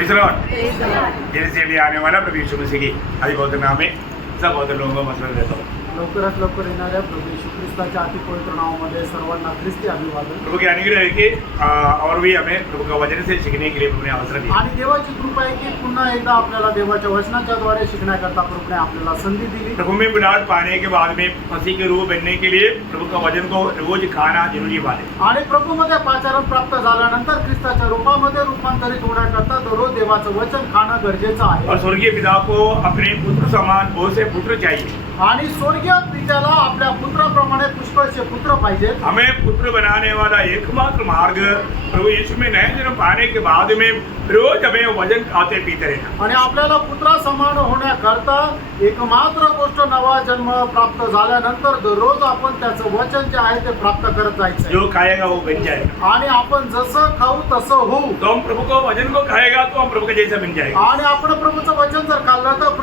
Praise the Lord. जैसे भी आने वाला प्रभु यीशु मसीह की आदि पवित्र नाम में सब पवित्र लोगों को मसलन देता हूँ। लवकरात लवकर येणाऱ्या प्रभू येशू ख्रिस्ताच्या अति पवित्र नावामध्ये सर्वांना ख्रिस्ती अभिवादन। प्रभु की अनुग्रह है कि और भी हमें प्रभु का वचन से सीखने के लिए प्रभु ने अवसर दिया। आणि देवाची कृपा आहे की पुन्हा एकदा आपल्याला देवाच्या वचनाच्या द्वारे शिकण्याकरता प्रभूने आपल्याला संधी दिली। प्रभु में बुलाहट पाने के बाद में मसीह के रूप बनने के लिए प्रभु का वचन को रोज खाना जरूरी बात है। आणि प्रभूमध्ये पाचारण प्राप्त झाल्यानंतर ख्रिस्ताच्या रूपामध्ये रूपांतरित होण्याकरता दररोज देवाचं वचन खाणं गरजेचं आहे। और स्वर्गीय पिता को अपने पुत्र समान बहुत से पुत्र चाहिए। आणि स्वर्गीय पित्याला आपल्या पुत्राप्रमाणे पुष्कळचे पुत्र पाहिजेत। हमें पुत्र बनाने वाला एकमात्र मार्ग प्रभु यीशु में नया जन्म पाने के बाद में रोज हमें वचन खाते पीते रहना। आणि आपल्याला पुत्रा समान होण्याकरता एकमात्र गोष्ट नवा जन्म प्राप्त झाल्यानंतर दररोज आपण त्याचं वचन जे आहे ते प्राप्त करत जायचं। जो खाएगा वो बन जाएगा। आणि आपण जसं खाऊ तसं होऊ। तो हम प्रभु को वचन को खाएगा तो हम प्रभु के जैसा बन जाएगा। आणि आपण प्रभूचं वचन जर खाल्लं तर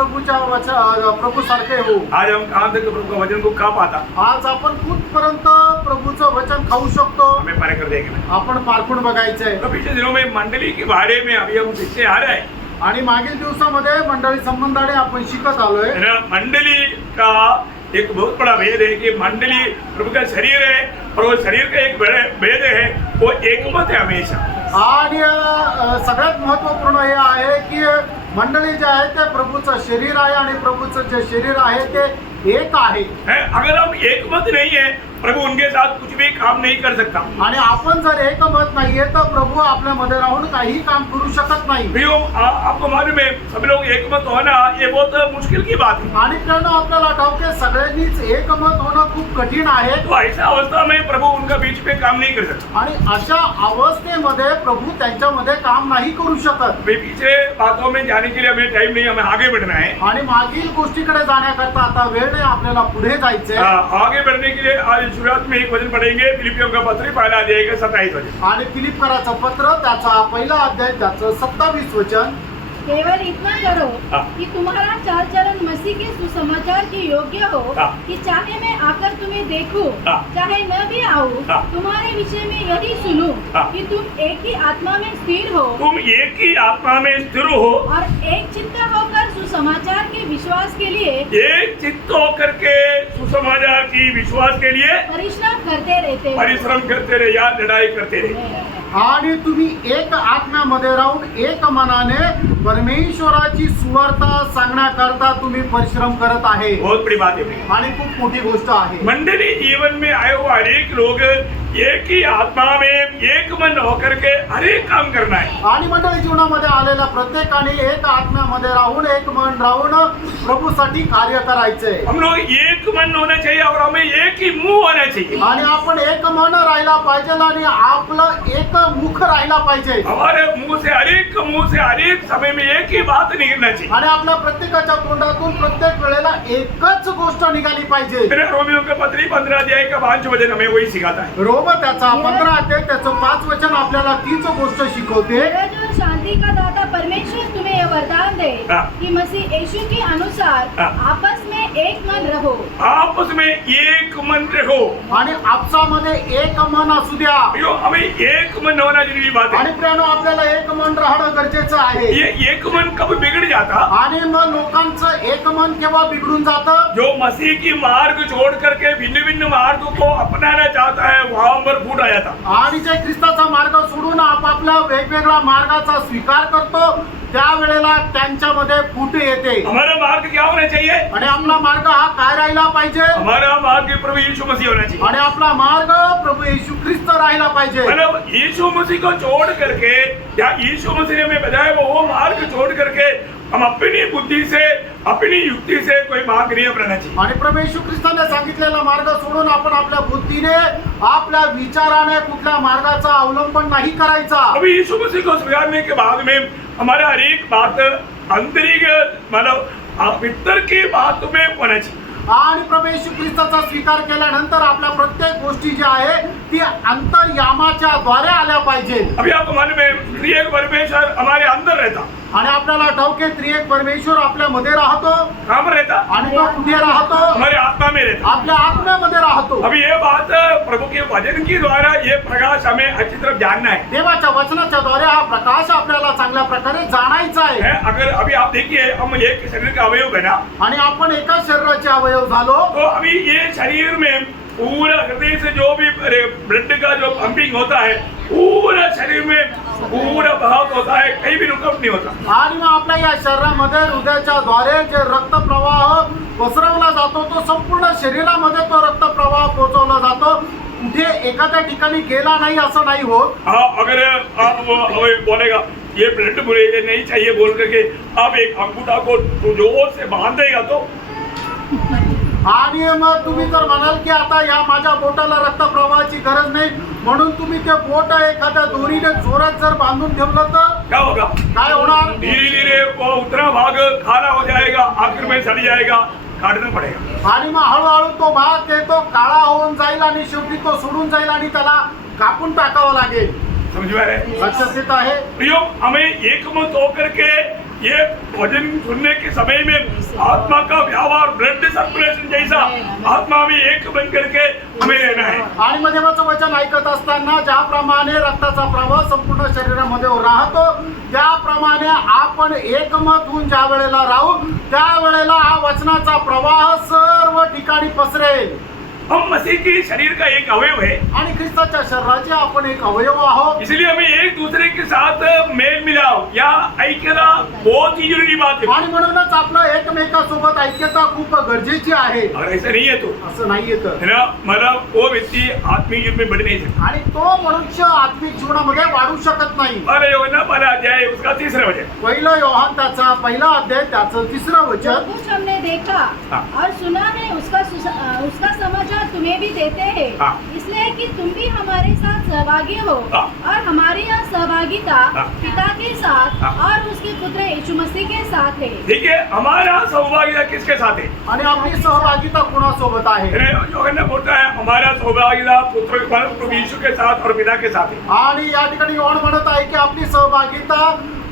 प्रभू सारखे होऊ। आज हम कहाँ तक प्रभु का वचन को खा पाता, आज आपण कुठपर्यंत प्रभूचं वचन खाऊ शकतो हमें परख कर देखना। आपण पारखून बघायचंय। तो पिछले दिनों में मंडली के बारे में अभी हम सीखते आ रहे हैं। आणि मागील दिवसामध्ये मंडळी संबंधाने आपण शिकत आलोय। मंडली का एक बहुत बड़ा भेद है कि मंडली प्रभु का शरीर है और वो शरीर का एक बड़ा भेद है, वो एकमत है हमेशा। आणि सगळ्यात महत्त्वपूर्ण हे आहे की मंडळी जे आहे ते प्रभूचं शरीर आहे आणि प्रभूचं जे शरीर आहे ते एक आहे। अगर हम एकमत नहीं है प्रभु उनके साथ कुछ भी काम नहीं कर सकता। आणि आपण जर एकमत नाहीये तर प्रभू आपल्यामध्ये राहून काही काम करू शकत नाही। आपको मालूम है सब लोग एकमत होना ये बहुत मुश्किल की बात है। आणि कारण आपल्याला ठाऊक आहे सगळ्यांनीच एकमत होणं खूप कठीण आहे। तो ऐसा अवस्था में प्रभु उनका बीच में काम नहीं कर सकता। आणि अशा अवस्थेमध्ये प्रभु त्यांच्यामध्ये काम नाही करू शकत। पीछे बातों में जाने के लिए हमें टाइम नहीं, हमें आगे बढ़ना है। आणि मागील गोष्टीकडे जाण्याकरता आता वेळ नाही, आपल्याला पुढे जायचंय। आगे बढ़ने के लिए आज शुरुआत में एक वचन पढ़ेंगे, फिलिपियों का पत्र पहला अध्याय का 27 वचन। आणि फिलिपकराचं पत्र त्याचा पहिला अध्याय त्याचं 27 वचन। केवल इतना करो कि तुम्हारा चाल चलन मसीह के सुसमाचार के योग्य हो, कि चाहे मैं आकर तुम्हें देखूं, चाहे न भी आऊं, तुम्हारे विषय में यही सुनूं कि तुम एक ही आत्मा में स्थिर हो, तुम एक ही आत्मा में स्थिर हो और एक चित्त होकर सुसमाचार के विश्वास के लिए, एक चित्त होकर के सुसमाचार की विश्वास के लिए परिश्रम करते रहते हो। परिश्रम करते रहे या लड़ाई करते रहे। आणि तुम्ही एक आत्म्यामध्ये राहून एक मनाने परमेश्वराची सुवार्ता सांगण्याकरता तुम्ही परिश्रम करत आहे। बहुत बड़ी बात है आणि खूप मोठी गोष्ट आहे। मंडली जीवन में आए हुए अनेक लोग एक ही आत्मा में एक मन होकर के हर एक काम करना है। आणि मंडळी जीवनामध्ये आलेल्या प्रत्येकाने एक आत्म्यामध्ये राहून एक मन राहून प्रभूसाठी कार्य करायचंय। हम लोग एक मन होना चाहिए और हमें एक ही मुंह होना चाहिए। आणि आपण एक मन राहिला पाहिजे आणि आपलं एक मुख राहिला पाहिजे। हमारे मुंह से हर एक समय में एक ही बात निकलना चाहिए। आणि आपल्या प्रत्येकाच्या तोंडातून प्रत्येक वेळेला एकच गोष्ट निघाली पाहिजे। रोमियो के पत्री 15 अध्याय का 5 वचन हमें वही सिखाता है। रोम त्याचा 15 अध्याय त्याचं 5 वचन आपल्याला तीच गोष्ट शिकवते। जो शांति का दाता परमेश्वर तुम्हें यह वरदान दे कि मसीह यीशु के अनुसार आपस में एक मन रहो। आपस में एक मन रहो। आणि आपसामध्ये एक मन असू द्या। हमें एक मन होना जरूरी बात है। आणि प्रियानो आपल्याला एक मन राहणं गरजेचं आहे। ये एक मन कब बिगड़ जाता? आणि मग लोकांचं एक मन केव्हा बिघडून जातं? जो मसीह की मार्ग छोड़ करके भिन्न भिन्न मार्ग को अपनाना चाहता है वहां पर फूट आ जाता। आणि जे ख्रिस्ताचा मार्ग सोडून आपापल्या वेगवेगळ्या मार्गाचा स्वीकार करतो त्यावेळेला त्यांच्यामध्ये फूट येते। हमारा मार्ग क्या होना चाहिए? आणि आपला मार्ग हा काय राहिला पाहिजे? हमारा मार्ग प्रभु यीशु मसीह होना चाहिए। आणि आपला मार्ग प्रभु येशू ख्रिस्त राहिला पाहिजे। मतलब यीशु मसीह को छोड़ करके या यीशु मसीह ने हमें बताया वो मार्ग छोड़ करके हम अपनी बुद्धि से अपनी युक्ति से कोई मार्ग नहीं अपनाना चाहिए। आणि प्रभू येशू ख्रिस्ताने सांगितलेला मार्ग सोडून आपण आपल्या बुद्धीने आपल्या विचाराने कुठल्या मार्गाचा अवलंबन नाही करायचा। अभी यीशु मसीह को स्वीकारने के बाद में हमारा हर एक बात आंतरिक मतलब भीतर की बात में होना चाहिए। आणि प्रभू येशू ख्रिस्ताचा स्वीकार केल्यानंतर आपल्या प्रत्येक गोष्टी जी आहे ती अंतर्यामाच्या द्वारे आल्या पाहिजे। अभी आपको मालूम है त्रिएक परमेश्वर हमारे अंदर रहता। आणि आपल्याला ठाऊक आहे त्रिएक परमेश्वर आपल्यामध्ये राहतो कहाँ पर रहता? आणि तो कुठे राहतो? हमारे आत्मा में रहता। आपल्या आत्म्यामध्ये राहतो। अभी ये बात प्रभु के वचन के द्वारा ये प्रकाश हमें अच्छी तरह जानना है। देवाच्या वचनाच्या द्वारे हा प्रकाश आपल्याला चांगल्या प्रकारे जाणायचा आहे। है, अगर अभी आप देखिए हम एक शरीर का अवयव है ना, आणि आपण एका शरीराचे अवयव झालो तो अभी ये शरीर में पूरा हृदय से जो भी ब्लड का जो पंपिंग होता है पूरा शरीर में पूरा बहाव होता है, कहीं भी रुकावट नहीं होता। आणि मग आपल्या या शरीरामध्ये हृदयाच्या द्वारे जे रक्त प्रवाह पसरवला जातो तो संपूर्ण शरीरामध्ये तो रक्त प्रवाह पोहोचवला जातो, कुठे एखाद्या ठिकाणी गेला नाही असं नाही होत। हाँ, अगर आप बोलेगा ये ब्लड मुझे ये नहीं चाहिए बोल करके आप एक अंगूठा को जोर से बांध देगा तो आणि मग तुम्ही जर म्हणाल की आता या माझ्या बोटाला रक्त प्रवाहाची गरज नाही म्हणून तुम्ही ते बोट एखाद्या दोरीने जोरात जर बांधून ठेवलं तर क्या होगा? काय होणार? धीरे धीरे वो उतना भाग खारा हो जाएगा, आखिर में सड़ जाएगा, काटना पड़ेगा। आणि मग हळूहळू तो भाग आहे तो काळा होऊन जाईल आणि शेवटी तो सोडून जाईल आणि त्याला कापून टाकावं लागेल। समझ में आ रहा है? लक्षात येत आहे? प्रियो, हमें एक मत होकर के ये वचन सुनने के समय में आत्मा का व्यवहार ब्लड सर्कुलेशन जैसा आत्मा भी एक बन करके हमें रहना है। आणि मग देवाचं वचन ऐकत असताना ज्याप्रमाणे रक्ताचा प्रवाह संपूर्ण शरीरामध्ये राहतो त्याप्रमाणे आपण एकमत होऊन ज्या वेळेला राहू त्या वेळेला हा वचनाचा प्रवाह सर्व ठिकाणी पसरेल। हम मसीह की शरीर का एक अवयव है, आणि ख्रिस्ताच्या शरीराचे आपण एक अवयव आहोत, इसलिए हमें एक दूसरे के साथ मेल मिलाव या ऐक्यता बहुत ही जरूरी बात है। आणि म्हणूनच आपलं एकमेकांसोबत ऐक्यता खूप गरजेची आहे। अगर ऐसा नहीं है तो असं नाहीये तर है ना, मतलब वो व्यक्ति आत्मिक जीवन में बढ़ नहीं सकता। आणि तो मनुष्य आत्मिक जीवनामध्ये वाढू शकत नाही। पहला योहन्ना पहला अध्याय उसका तीसरा वचन। पहिलं योहान त्याचा पहिला अध्याय त्याचं तिसरं जो वचन। कुछ हमने देखा हाँ। और सुना है उसका समाचार तुम्हें भी देते हैं, हाँ। इसलिए कि तुम भी हमारे साथ सहभागी हो हाँ। और हमारी यह सहभागिता हाँ। पिता के साथ हाँ। और उसके पुत्र यीशु मसीह के साथ है। देखिए हमारा सौभाग्यता किसके साथ है? आणि आपली सहभागिता कुणासोबत आहे? योहन्ना बोलता है हमारा सौभाग्यता पुत्र प्रभु यीशु के साथ और पिता के साथ है। आणि या ठिकाणी योहान म्हणत आहे की आपली सहभागिता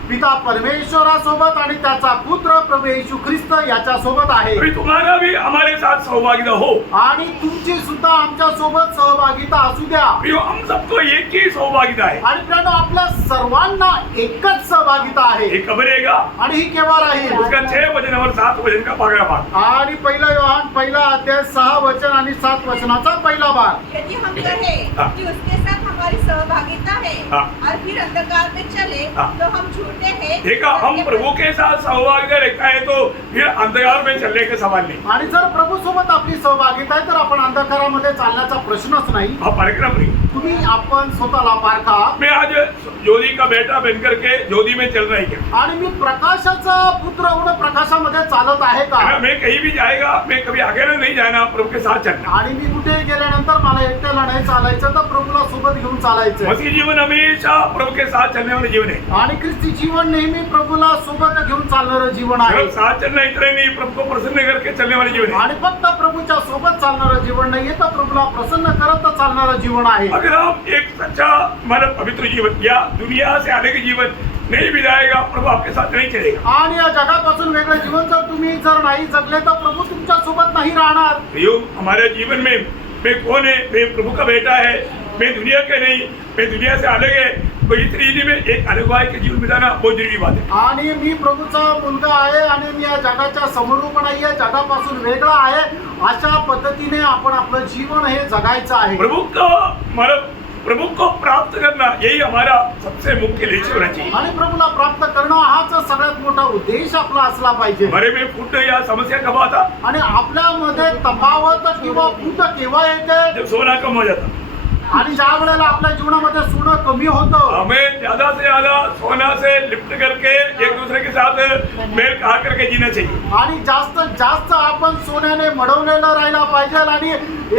पिता परमेश्वरासोबत आणि त्याचा पुत्र प्रभू येशू ख्रिस्त याच्या सोबत आहे। अभी तुम्हारा भी हमारे साथ सौभाग्यता हो, आणि तुमची सुद्धा आमच्या सोबत सहभागिता असू द्या। प्रियो, हम सबको एक ही सौभाग्यता है। आणि प्रियानो आपल्या सर्वांना एकच सहभागिता आहे। एक कब रहेगा? आणि ही केव्हा राहील? उसका 6 वचन और 7 वचन का पगड़ा भाग। आणि पहिला योहान पहिला अध्याय 6 वचन आणि 7 वचनाचा पहिला भाग। यदि हम कहें हाँ। कि उसके साथ हमारी सहभागिता है हाँ। और फिर अंधकार में चले हाँ। तो हम झूठे हैं। देखा, हम प्रभु के साथ सौभाग्य रखा है तो फिर अंधकार में चलने के सवाल नहीं। आणि जर प्रभू सोबत आपली सहभागिता आहे तर आपण अंधकारामध्ये चालण्याचा प्रश्नच नाही। आप पराक्रम नहीं। तुम्ही आपण स्वतःला पारखा। मैं आज ज्योति का बेटा बन करके ज्योति में चल रही क्या? आणि मी प्रकाशाचा पुत्र होऊन प्रकाशामध्ये चालत आहे का? मैं कहीं भी जाएगा, मैं कभी अकेला नहीं जाना, प्रभु के साथ चलना। आणि मी कुठे गेल्यानंतर मला एकट्याला नाही चालायचं तर प्रभूला सोबत घेऊन चालायचं। मसीह जीवन हमेशा प्रभु के साथ चलने वाला जीवन है। आणि ख्रिस्ती जीवन नेहमी प्रभूला सोबत घेऊन चालणारं जीवन आहे। सिर्फ साथ चलना इतना ही नहीं, प्रभु को प्रसन्न करके चलने वाले जीवन है। आणि फक्त प्रभूच्या सोबत चालणारं जीवन नाहीये तर प्रभूला प्रसन्न करत चालणारं जीवन आहे। अगर आप एक सच्चा मतलब पवित्र जीवन या दुनिया से अलग जीवन नहीं बिताएगा, प्रभु आपके साथ नहीं चलेगा। आणि या जगापासून वेगळं जीवन जर तुम्ही जर नाही जगले तर प्रभू तुमच्या सोबत नाही राहणार। प्रियो, हमारे जीवन में मैं कौन है? मैं प्रभु का बेटा है, मैं दुनिया के नहीं, मैं दुनिया से अलग है। तो इस रीति में एक अलग के जीवन बिताना बहुत जरूरी बात है। आणि मी प्रभूचा मुलगा आहे आणि मी या जगाच्या समरूप नाहीये, जगापासून वेगळा आहे। अशा पद्धतीने आपण आपलं जीवन हे जगायचं आहे। प्रभु को प्राप्त करना यही हमारा सबसे मुख्य लक्ष्य होना चाहिए। आणि प्रभूला प्राप्त करणं हाच सगळ्यात मोठा उद्देश आपला असला पाहिजे। हमारे में फूट या समस्या कब आता? आणि आपल्यामध्ये तफावत किंवा फूट केव्हा येते? जब सोना कम हो जाता। आणि ज्या वेळेला आपल्या जीवनामध्ये सोनं कमी होतं, हमें ज्यादा से ज्यादा सोना से लिप्ट करके एक दूसरे के साथ मेल खा करके जीना चाहिए। आणि जास्तीत जास्त आपण सोन्याने मडवलेलं राहायला पाहिजे आणि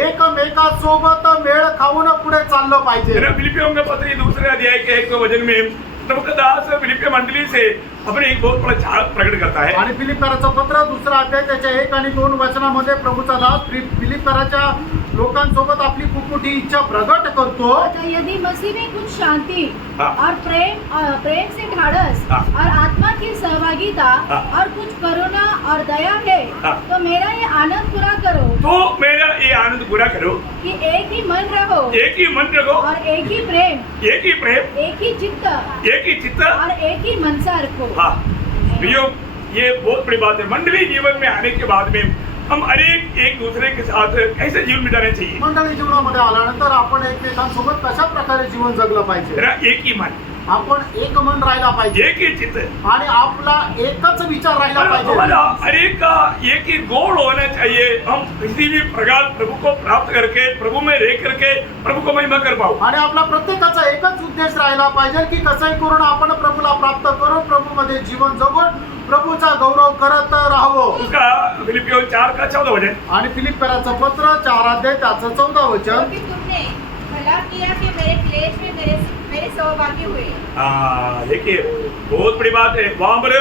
एकमेकांसोबत मेळ खाऊन पुढे चाललं पाहिजे। फिलिपियों के पत्र दूसरे अध्याय के 1 वचन में प्रभु का दास फिलिपिया मंडली से अपने एक बहुत बड़ा चाह प्रकट करता है। आणि फिलिप्पीचं पत्र दुसरा अध्याय त्याच्या 1 आणि 2 वचनामध्ये प्रभूचा दास फिलिप्पीच्या लोकांसोबत आपली खूप मोठी इच्छा प्रकट करतो। तो यदि मसीह में कुछ शांति हाँ। और प्रेम से ढाढ़स हाँ। और आत्मा की सहभागिता सहभागिता हाँ। और कुछ करुणा और दया है हाँ। तो मेरा ये आनंद पूरा करो तो मेरा ये आनंद पूरा करो, कि एक ही मन रहो एक ही मन रखो, और एक ही प्रेम, एक ही प्रेम, एक ही चित्त एक ही चित्त। और एक ही मनसा रखो। हाँ प्रियो, ये बहुत बड़ी बात है। मंडली जीवन में आने के बाद में हम अनेक एक दूसरे के साथ कैसे जीवन बिताने चाहिए। मंडळी जीवनामध्ये आल्यानंतर आपण एकमेकांसोबत कशा प्रकारे जीवन जगलं पाहिजे, मेरा एक ही मन, आपण एक मन राहिला पाहिजे एक ही चित्त, आणि आपला एकच विचार राहिला हमारा पाहिजे। हरेक का एक ही गोल होना चाहिए। हम किसी भी प्रकार प्रभु को प्राप्त करके, प्रभु में रह करके प्रभु को महिमा कर पाओ। आणि आपला प्रत्येकाचा एकच उद्देश राहिला पाहिजे की कसंही करून आपण प्रभूला प्राप्त करून प्रभूमध्ये जीवन जगून प्रभूचा गौरव करत राहावं। उसका फिलिपियो 4:14 वचन। आणि फिलिप्पियराचं पत्र 4 अध्याय त्याचं 14 वचन। क्योंकि तुमने भला किया कि मेरे क्लेश में मेरे सहभागी हुए। देखिए बहुत बड़ी बात है। वहां पर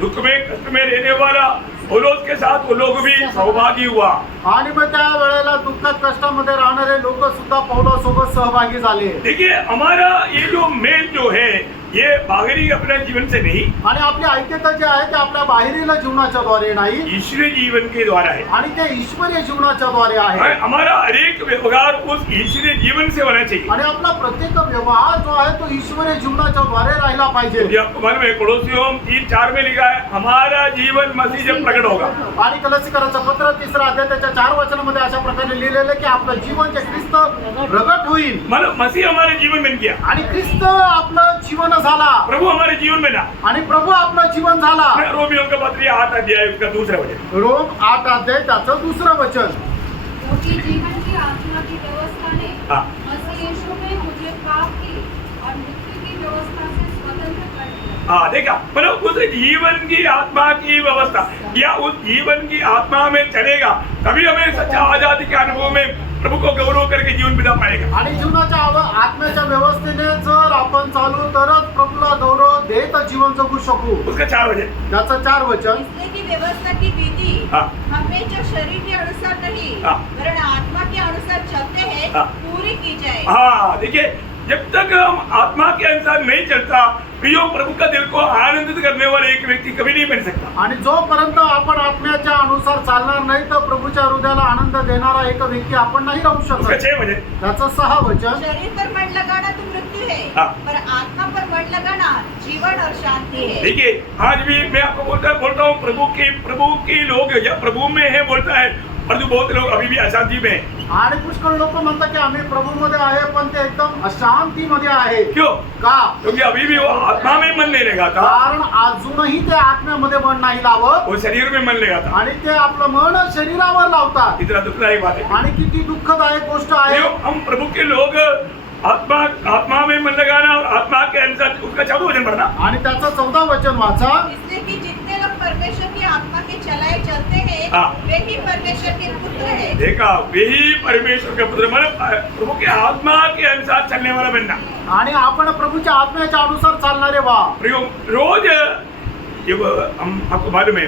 दुख में कष्ट में रहने वाला पौलुस के साथ वो लोग भी सहभागी हुआ। आणि मग त्या वेळेला दुःखात कष्टामध्ये राहणारे लोक सुद्धा पौलासोबत सहभागी झाले। देखिए हमारा ये जो मेल जो है ये बाहरी अपने जीवन से नहीं, आणि आपली ऐक्यता जे आहे ते आपल्या बाहेरील जीवनाच्या द्वारे नाही, ईश्वरीय जीवन के द्वारा है। आणि ते ईश्वरीय जीवनाच्या द्वारे आहे। हमारा हरेक व्यवहार उस ईश्वरीय जीवन से होना चाहिए। आणि आपला प्रत्येक व्यवहार जो आहे तो ईश्वरीय जीवनाच्या द्वारे राहिला पाहिजे। ये आपको मालूम है कोलोसियों 3:4 में लिखा है हमारा जीवन मसीह जब प्रकट होगा। आणि कलसीकराचं पत्र 3 अध्याय त्याच्या 4 वचनामध्ये अशा प्रकारे लिहिलेलं की आपलं जीवन जे ख्रिस्त प्रगट होईल, मतलब मसीह हमारे जीवन में किया, आणि ख्रिस्त आपलं जीवन झाला, प्रभु हमारे जीवन में ना। आणि प्रभू आपलं जीवन झाला। रोमियो का पत्र 8 अध्याय उसका दूसरा वचन। रोम 8 अध्याय त्याचं 2 वचन। क्योंकि जीवन की आत्मा की व्यवस्था ने हाँ। मसीह यीशु में मुझे पाप की और मृत्यु की व्यवस्था से स्वतंत्र कर दिया। हाँ देखा, मतलब उस जीवन की आत्मा की व्यवस्था या उस जीवन की आत्मा में चलेगा तभी हमें सच्चा आजादी के अनुभव में प्रभु को गौरव करके जीवन बिता पाएगा। आणि जीवनाच्या आत्म्याच्या व्यवस्थेने जर आपण चालू तरच प्रभूला गौरव देत जीवन जगू शकू। उसका 4 वचन। त्याचं 4 वचन। इसलिए की व्यवस्था की विधि हाँ। हमें जो शरीर के अनुसार नहीं हाँ। वरन आत्मा के अनुसार चलते हैं हाँ। पूरी की जाए। हाँ देखिए, जब तक हम आत्मा के अनुसार नहीं चलता प्रियो प्रभु का दिल को आनंदित करने वाला एक व्यक्ति कभी नहीं बन सकता। आणि जोपर्यंत आपण आत्म्याच्या अनुसार चालणार नाही तर प्रभूच्या हृदयाला आनंद देणारा एक व्यक्ती आपण नाही राहू उसका शकत। 6 वचन। त्याचं 6 वचन। शरीर पर मन लगाना तो मृत्यु है, हाँ। पर आत्मा पर मन लगाना जीवन और शांति है। देखिए आज भी मैं आपको बोलता हूँ प्रभु की लोग या प्रभु में है बोलता है, परंतु बहुत लोग अभी भी अशांति में है। आणि पुष्कळ लोक म्हणतात की आम्ही प्रभूमध्ये आहे पण ते एकदम अशांतीमध्ये आहे। क्यों? का? क्योंकि अभी भी वो आत्मा में मन नहीं लगाता, कारण अजूनही ते आत्म्यामध्ये मन नाही लावत वो शरीर में मन लगाता। आणि ते आपलं मन शरीरावर लावतात। इतना दुखदायक बात है। आणि किती दुःखदायक गोष्ट आहे। हम प्रभु के लोग आत्मा में मन लगाना और आत्मा के अनुसार उसका 14 वचन पढ़ना। आणि त्याचं 14 वचन वाचा। इसलिए कि जितने लोग परमेश्वर की आत्मा के चलाए चलते हैं हाँ। वे ही परमेश्वर के पुत्र हैं। देखा, वही परमेश्वर का पुत्र, मतलब प्रभु के आत्मा के अनुसार चलने वाला बनना। आणि आपण प्रभूच्या आत्म्याच्या अनुसार चालणारे व्हा। प्रियो, रोज हम आपको मालूम है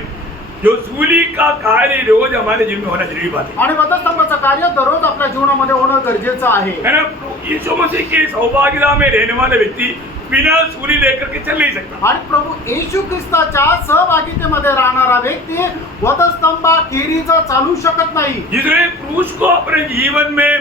जो सूली का कार्य रोज हमारे जीवन में होना जरूरी बात है। आणि वधस्तंभाचं कार्य दररोज आपल्या जीवनामध्ये होणं गरजेचं आहे। है ना? यीशु मसीह की सौभाग्यता में रहने वाला व्यक्ति बिना सूली लेकर के चल नहीं सकता। आणि प्रभू येशू ख्रिस्ताच्या सहभागितेमध्ये राहणारा व्यक्ती वधस्तंभाखेरीज चालू शकत नाही। जिसने क्रूस को अपने जीवन में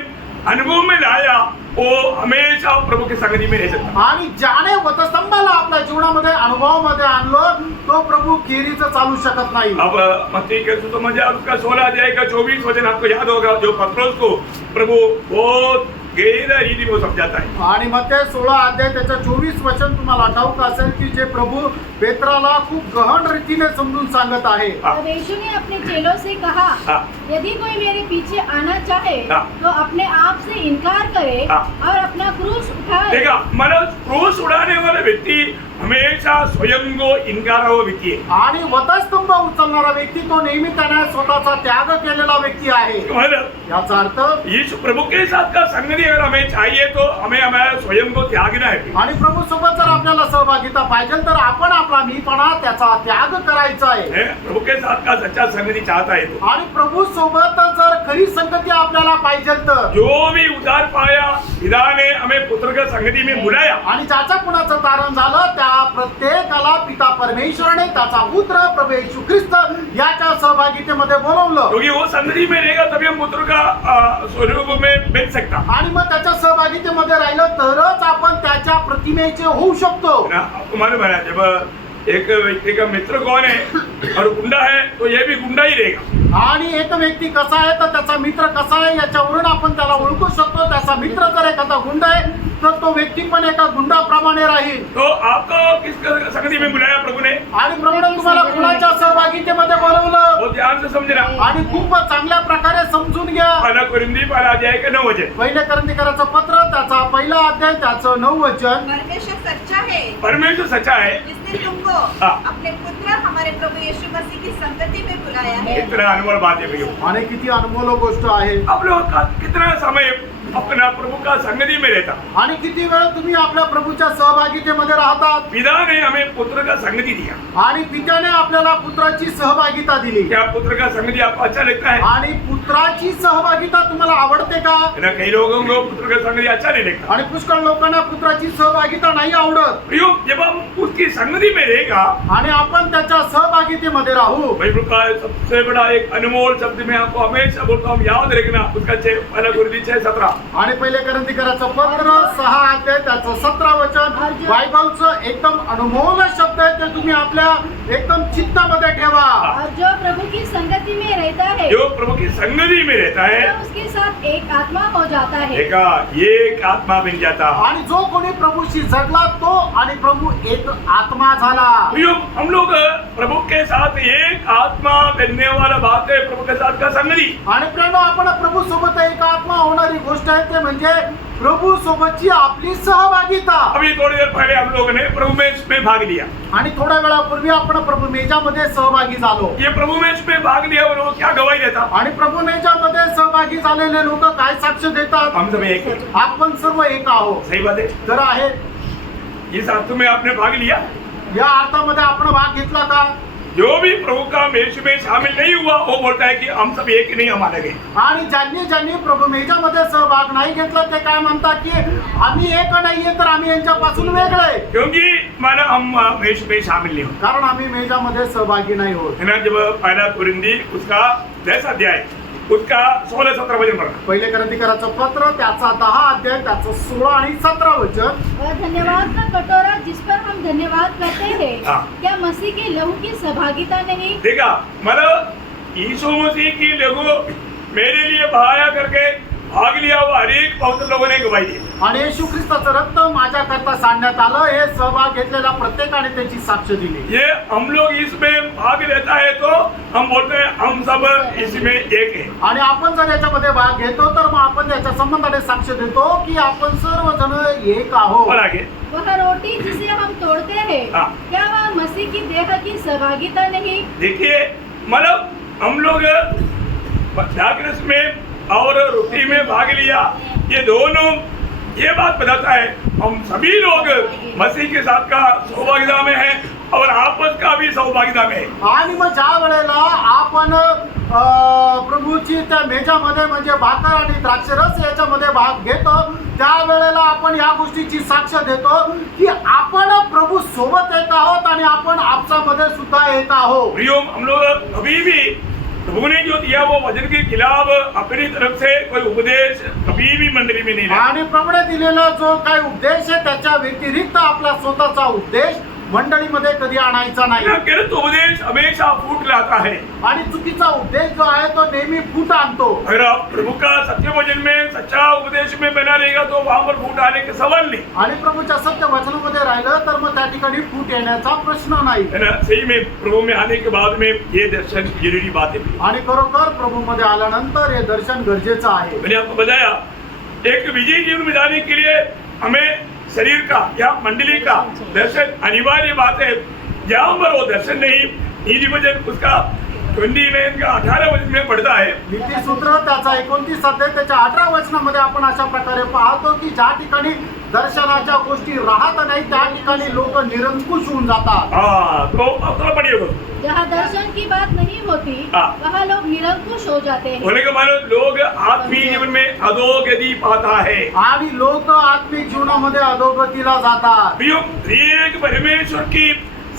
अनुभव में लाया वो हमेशा प्रभु के संगति में रह सकता। आणि ज्याने वधस्तंभाला आपल्या जीवनामध्ये अनुभवामध्ये आणलं तो प्रभू खेरीच चालू शकत नाही। अब मत्ती के सुसमाचार उसका 16 अध्याय का 24 वचन आपको याद होगा, जो पत्रोस को प्रभु बहुत गहरा रीति में समझाता है। आणि मग ते 16 अध्याय त्याचं 24 वचन तुम्हाला ठाऊक असेल की जे प्रभु पेत्राला खूप गहन रीतीने समजून सांगत आहे। तब यीशु ने अपने चेलों से कहा, हाँ। यदि कोई मेरे पीछे आना चाहे हाँ। तो अपने आप से इनकार करे हाँ। और अपना क्रूस उठाए। देखा, मतलब क्रूस उड़ाने वाला व्यक्ति हमेशा स्वयं को इनकार हुआ व्यक्ति है। आणि वधस्तंभ उचलणारा व्यक्ती तो नेहमी त्याने स्वतःचा त्याग केलेला व्यक्ती आहे। मतलब याचा अर्थ यीशु प्रभु के साथ का संगति अगर हमें चाहिए तो हमें हमारा स्वयं को त्यागना है। आणि प्रभू सोबत जर आपल्याला सहभागिता पाहिजे तर आपण आपला मीपणा त्याचा त्याग करायचा आहे। प्रभु के साथ का सच्चा संगति चाहता है तो आणि प्रभू सोबत जर खरी संगति आपल्याला पाहिजे तर जो भी उद्धार पाया पिता ने हमें पुत्र का संगति में बुलाया, आणि ज्याच्या कुणाचं तारण झालं त्या प्रत्येकाला पिता परमेश्वराने त्याचा पुत्र प्रभू येशू ख्रिस्त याच्या सहभागितेमध्ये बोलवलं. क्योंकि वो संगति में रहेगा तभी हम पुत्र का स्वरूप में बन सकता आणि मग त्याच्या सहभागितेमध्ये राहिलं तरच आपण त्याच्या प्रतिमेचे होऊ शकतो. है ना. आपको मालूम है ना, जब एक व्यक्ति का मित्र कौन है और गुंडा है तो ये भी गुंडा ही रहेगा. आणि एक व्यक्ती कसा आहे तर त्याचा मित्र कसा आहे याच्यावरून आपण त्याला ओळखू शकतो. त्याचा मित्र जर एखादा गुंडा आहे तर तो व्यक्ती पण एका गुंडाप्रमाणे राहील. तो आपको किस संगति में बुलाया प्रभु ने, आणि प्रभूने तुम्हाला कुणाच्या सहभागितेमध्ये बोलवलं वो ध्यान से समझना. आणि खूप चांगल्या प्रकारे समजून घ्या. पहला कोरिंथी पहला अध्याय का 9 वचन. पहिले करंथीकराचं पत्र त्याचा पहिला अध्याय त्याचं 9 वचन. परमेश्वर सच्चा है परमेश्वर सच्चा है, जिसने तुमको हाँ। अपने पुत्र हमारे प्रभु यीशु मसीह की संगति में बुलाया है. कितना अनमोल बात है भैया. आणि किती अनमोल गोष्ट आहे. आप लोग का कितना समय अपना प्रभु का संगति में रहता. आणि किती वेळ तुम्ही आपल्या प्रभूच्या सहभागितेमध्ये राहतात. पिता ने हमें पुत्र का संगति दिया. आणि पित्याने आपल्याला पुत्राची सहभागिता दिली. क्या पुत्र का संगति आपको अच्छा लगता है? आणि पुत्राची सहभागिता तुम्हाला आवडते का. है ना, कई लोगों को पुत्र का संगति अच्छा नहीं लगता. आणि पुष्कळ लोकांना पुत्राची सहभागिता नाही आवडत. प्रियो, जब हम उसकी संगति में रहेगा, आणि आपण त्याच्या सहभागितेमध्ये राहू. बाइबल का सबसे बड़ा एक अनमोल शब्द मैं आपको हमेशा बोलता हूँ, याद रखना. उसका 6:17. आणि पहिले करंथीकराचं पत्र 6 अध्याय त्याचं 17 वचन बायबलचं एकदम अनमोल शब्द आहे. ते तुम्ही आपल्या एकदम चित्तामध्ये ठेवा. और जो प्रभु की संगति में रहता है जो प्रभु की संगति में रहता है, वह उसके साथ एक आत्मा हो जाता है. देखा, एक आत्मा बन जाता. आणि जो कोणी प्रभूशी जगला तो आणि प्रभू एक आत्मा झाला. प्रियो, हम लोग प्रभु के साथ एक आत्मा बनने वाला बात है प्रभु के साथ का संगति. आणि प्रेम आपण प्रभू सोबत एक आत्मा होणारी गोष्ट आहे ते म्हणजे प्रभू सोबतची आपली सहभागिता. अभी थोड़ी देर पहले हम लोगों ने प्रभु में भाग लिया. आणि थोड्या वेळापूर्वी आपण प्रभू मेजामध्ये सहभागी झालो. ये प्रभु में भाग लिया और वो क्या गवाही देता. आणि प्रभू मेजामध्ये सहभागी झालेले लोक काय साक्ष देतात. हम सब एक हैं. आपण सर्व एक आहोत. सही बात है. तर आहे इस अर्थ में आपने भाग लिया. या अर्थामध्ये आपण भाग घेतला का. जो भी प्रभु का मेज में शामिल नहीं हुआ वो बोलता है कि हम सब एक नहीं, हम अलग हैं. आणि ज्यांनी प्रभू मेजामध्ये सहभाग नाही घेतला ते काय म्हणतात की आम्ही एक नाहीये तर आम्ही यांच्यापासून वेगळे. क्योंकि माना हम मेज में शामिल नहीं हो. कारण आम्ही मेजामध्ये सहभागी नाही होत. है ना. जब पहला कुरिन्थी उसका 10 अध्याय उसका 16-17 वचन पढ़ना. पहिले करंथीकराचं पत्र त्याचा 10 अध्याय त्याचं 16 आणि 17 वचन. और धन्यवाद का कटोरा जिस पर हम धन्यवाद करते हैं हाँ। क्या मसीह के लहू की सहभागिता नहीं. देखा, मतलब यीशु मसीह की लहू मेरे लिए बहाया करके भाग लिया हुआ हर एक पवित्र लोगों ने गवाही दी. आणि येशू ख्रिस्ताचं रक्त माझ्याकरता सांडण्यात आलं. हे सहभाग घेतलेल्या प्रत्येकाने त्याची साक्ष दिली. ये हम लोग इसमें भाग लेता है तो हम बोलते हैं हम सब इसमें एक है. आणि आपण जर याच्यामध्ये भाग घेतो तर मग आपण याच्या संबंधाने साक्ष देतो की आपण सर्वजण एक आहोत. और आगे वह रोटी जिसे हम तोड़ते हैं हाँ। क्या वह मसीह की देह की सहभागिता नहीं. देखिए, मतलब हम लोग जागृत में और रोटी में भाग लिया, ये दोनों ये बात बताता है हम सभी लोग मसीह के साथ का सौभाग्यता में हैं और आपस का भी सौभाग्यता में है. आणि मग ज्या वेळेला आपण प्रभूची त्या मेजामध्ये म्हणजे भाकर आणि द्राक्षरस याच्यामध्ये भाग घेतो त्या वेळेला आपण या गोष्टीची साक्ष देतो की आपण प्रभू सोबत एक आहोत आणि आपण आपसामध्ये सुद्धा एक आहोत. प्रियो, हम लोग कभी भी प्रभु ने जो दिया वो वचन के खिलाफ अपनी तरफ से कोई उपदेश कभी भी मंडली में नहीं रहा. आणि प्रभूने दिलेला जो काही उपदेश आहे त्याच्या व्यतिरिक्त आपला स्वतःचा उपदेश मंडळीमध्ये कधी आणायचा नाही. गलत उपदेश हमेशा फूट लाता है. आणि चुकीचा उपदेश जो आहे तो नेहमी फूट आणतो. अगर आप प्रभु का सत्य वचन में सच्चा उपदेश में बना रहेगा तो वहां पर फूट आने के सवाल नहीं. आणि प्रभूच्या सत्य वचनामध्ये राहिलं तर मग त्या ठिकाणी फूट येण्याचा प्रश्न नाही. है ना. सही में प्रभु में आने के बाद में ये दर्शन जरूरी बात है. आणि खरोखर प्रभू मध्ये आल्यानंतर हे दर्शन गरजेचं आहे. मैंने आपको बताया एक विजयी जीवन बिताने के लिए हमें शरीर का या मंडली का दर्शन अनिवार्य बात है. जहाँ पर वो दर्शन नहीं, नीति वचन उसका 29 का 18 वचन में पढ़ता है. नीतिसूत्र त्याचा 29 अध्याय त्याच्या 18 वचनामध्ये आपण अशा प्रकारे पाहतो की ज्या ठिकाणी दर्शनाच्या गोष्टी राहत नाही त्या ठिकाणी लोक निरंकुश होऊन जातात. तो थोड़ा पढ़िए उसको. जहाँ दर्शन की बात नहीं होती हाँ। वहाँ लोग निरंकुश हो जाते हैं. होने के मानो लोग आत्मीय जीवन में अधोगति पाता है. आणि लोक आत्मिक जीवनामध्ये अधोगतीला जातात. प्रियो, एक परमेश्वर की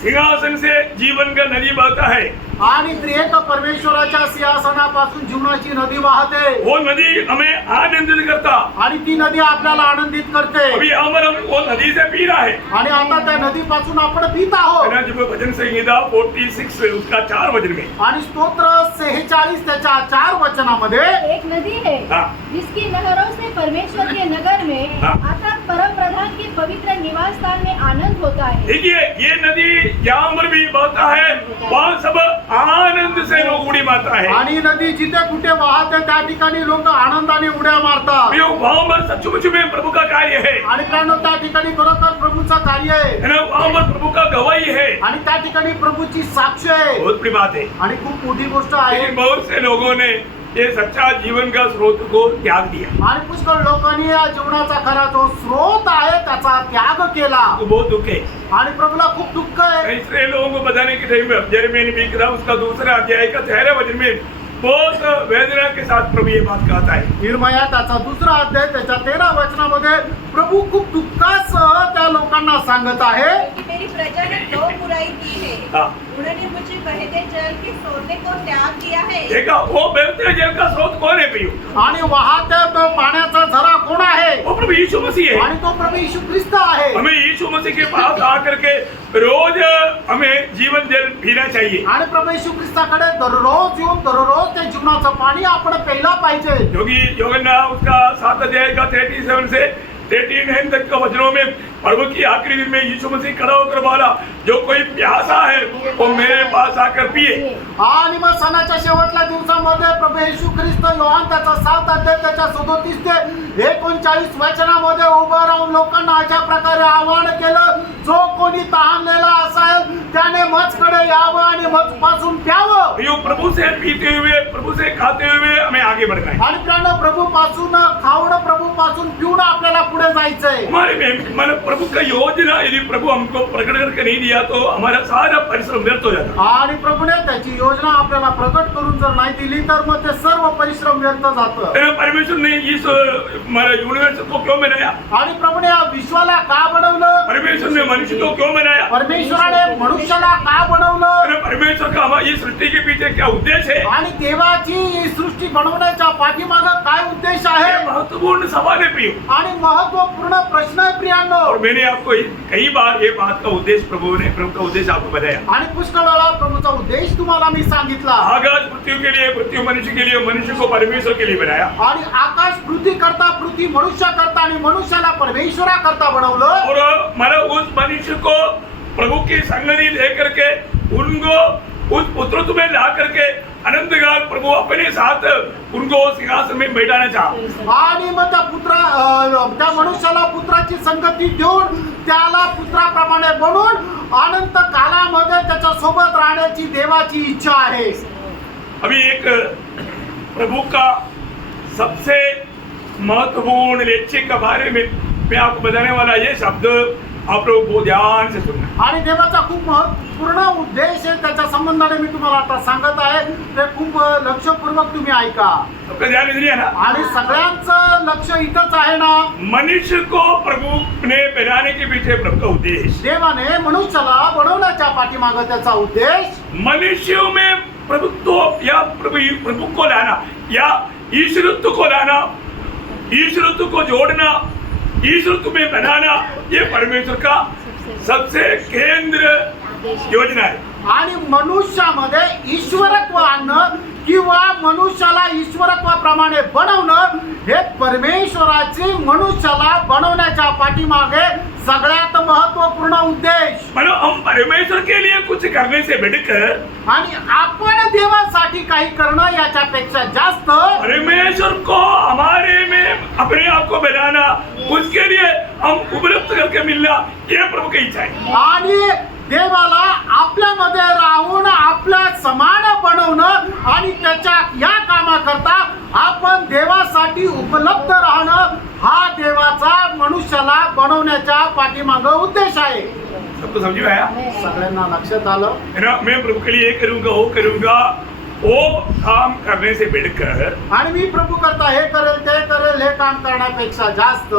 सिंहासन से जीवन का नदी बहता है. आणि त्रिएक परमेश्वराच्या सिंहासनापासून जीवनाची नदी वाहते. वो नदी हमें आनंदित करता. आणि ती नदी आपल्याला आनंदित करते. अभी हम वो नदी से पी रहा है. आणि आता त्या नदीपासून आपण पित आहोत. है ना, जब भजन संहिता 46 उसका 4 वचन में. आणि स्तोत्र 46 त्याच्या 4 वचनामध्ये एक नदी है हाँ. जिसकी नहरों से परमेश्वर के नगर में हाँ. अर्थात परम प्रधान के पवित्र निवास स्थान में आनंद होता है. देखिए, ये नदी जहाँ पर भी बहता है वहाँ सब आनंद से लोग उड़ी मारता है. आणि नदी जिथे कुठे वाहते त्या ठिकाणी लोक आनंदाने उड्या मारतात. प्रियो, वहाँ पर सचमुच में प्रभु का कार्य है. आणि त्यानं त्या ठिकाणी खरोखर प्रभूचं कार्य आहे. है ना, वहाँ पर प्रभु का गवाही है. आणि त्या ठिकाणी प्रभूची साक्ष आहे. बहुत बड़ी बात है. आणि खूप मोठी गोष्ट आहे. लेकिन बहुत से लोगों ने ये सच्चा जीवन का स्रोत को त्याग दिया. आणि पुष्कळ लोकांनी या जीवनाचा खरा जो स्रोत आहे त्याचा त्याग केला. तो बहुत दुख है. आणि प्रभूला खूप दुःख आहे. इसलिए लोगों को बताने के टाइम में यिर्मयाह नबी की किताब उसका 2 अध्याय का 13 वचन में बहुत वेदना के साथ प्रभु ये बात कहता है. यिर्मयाह त्याचा 2 अध्याय त्याच्या 13 वचनामध्ये प्रभू खूप दुःखासह त्या लोकांना सांगत आहे कि मेरी प्रजा ने 2 बुराई की है. हाँ. उन्होंने मुझे बहते जल के सोने को त्याग दिया है. देखा, वो बहते जल का स्रोत कौन है प्रियो? आणि वाहत्या तो पाण्याचा झरा कोण आहे? वो प्रभु यीशु मसीह है. आणि तो प्रभू येशू ख्रिस्त आहे. हमें यीशु मसीह के पास आकर के रोज हमें जीवन जल पीना चाहिए. आणि प्रभू येशू ख्रिस्ताकडे दररोज येऊन दररोज ते जीवनाचं पाणी आपण प्यायला पाहिजे. क्योंकि योहन्ना उसका 7 अध्याय का 37 से 13 तक का वचनों में प्रभु की आखिरी दिन में यीशु मसीह खड़ा होकर बोला, जो कोई प्यासा है वो मेरे पास आकर पिए. आणि मग सणाच्या शेवटल्या दिवसामध्ये प्रभू येशू ख्रिस्त योहान त्याचा 7 अध्याय त्याच्या 37 ते 39 वचनामध्ये उभं राहून लोकांना अशा प्रकारे आवाहन केलं, जो कोणी तहानलेला असेल त्याने मजकडे यावं आणि मजपासून प्यावं. यो प्रभु से पीते हुए, प्रभु से खाते हुए हमें आगे बढ़ना है. आणि त्यानं प्रभू पासून खावणं, प्रभू पासून पिवणं आपल्याला पुढे जायचंय. हमारे में मन प्रभु का योजना यदि प्रभु हमको प्रकट करके नहीं दिया तो हमारा सारा परिश्रम व्यर्थ हो जाता. आणि प्रभूने त्याची योजना आपल्याला प्रकट करून जर नाही दिली तर मग ते सर्व परिश्रम व्यर्थ जातं. परमेश्वर ने इस हमारे यूनिवर्स को क्यों बनाया? आणि प्रभूने या विश्वाला का बनवलं? परमेश्वर ने मनुष्य को क्यों बनाया? परमेश्वराने मनुष्याला का बनवलं? परमेश्वर का हमारी सृष्टि के पीछे क्या उद्देश्य है? आणि देवाची ही सृष्टी बनवण्याच्या पाठीमागे काय उद्देश आहे? महत्वपूर्ण सवाल है प्रियो. आणि महत्वपूर्ण प्रश्न आहे प्रियांनो. और मैंने आपको कई बार ये बात का उद्देश्य प्रभु का उद्देश्य आपको बताया. आणि पुष्कळ वेळा प्रभूचा उद्देश तुम्हाला मी सांगितला. आकाश पृथ्वी के लिए, पृथ्वी मनुष्य के लिए, मनुष्य को परमेश्वर के लिए बनाया. आणि आकाश पृथ्वी करता, पृथ्वी मनुष्य करता आणि मनुष्याला परमेश्वरा करता बनवलं. और मानो उस मनुष्य को प्रभु की संगति लेकर के उनको उस पुत्रत्व में ला करके अनंत काल प्रभु अपने साथ उनको सिंहासन में बैठाना चाहा. आणि मग त्या मनुष्याला पुत्राची संगती देऊन त्याला पुत्राप्रमाणे बनवून अनंत कालामध्ये त्याच्या सोबत राहण्याची देवाची इच्छा आहे. अभी एक प्रभु का सबसे महत्वपूर्ण लक्ष्य के बारे में मैं आपको बताने वाला ये शब्द आप लोगों को ध्यान से सुनना. आणि देवाचा खूप महत्वपूर्ण उद्देश आहे त्याच्या संबंधाने मी तुम्हाला आता सांगत आहे. ते खूप लक्षपूर्वक तुम्ही ऐका. सबका ध्यान इधर ही है ना. आणि सगळ्यांचं लक्ष इथंच आहे ना. मनुष्य को प्रभु ने बनाने के पीछे प्रभु का उद्देश्य, देवाने मनुष्याला बनवण्याच्या पाठीमागे त्याचा उद्देश मनुष्यों में प्रभुत्व या प्रभु को लाना या ईश्वरत्व को लाना, ईश्वरत्व को जोड़ना, ईश्वरत्व में बनाना, ये परमेश्वर का सबसे केंद्र योजना है. आणि मनुष्यामध्ये ईश्वरत्व आणणं किंवा मनुष्याला ईश्वरत्वाप्रमाणे बनवणं हे परमेश्वराचे मनुष्याला बनवण्याच्या पाठीमागे सगळ्यात महत्वपूर्ण उद्देश. मतलब हम परमेश्वर के लिए कुछ करने से बढ़कर आणि आपण देवासाठी काही करणं याच्यापेक्षा जास्त परमेश्वर को हमारे में अपने आप को बनाना, उसके लिए हम उपलब्ध करके मिलना, ये प्रभु की इच्छा है. आणि देवाला आपल्यामध्ये राहून आपल्या समान बनवणं आणि त्याच्या या कामाकरता आपण देवासाठी उपलब्ध राहणं हा देवाचा मनुष्याला बनवण्याच्या पाठीमाग उद्देश आहे. सबको समझ में आया? सगळ्यांना लक्षात आलं? है ना? मैं प्रभु के लिए ये करूंगा वो करूंगा, वो काम करने से बढ़कर आणि मी प्रभु करता हे करेल हे काम करण्यापेक्षा जास्त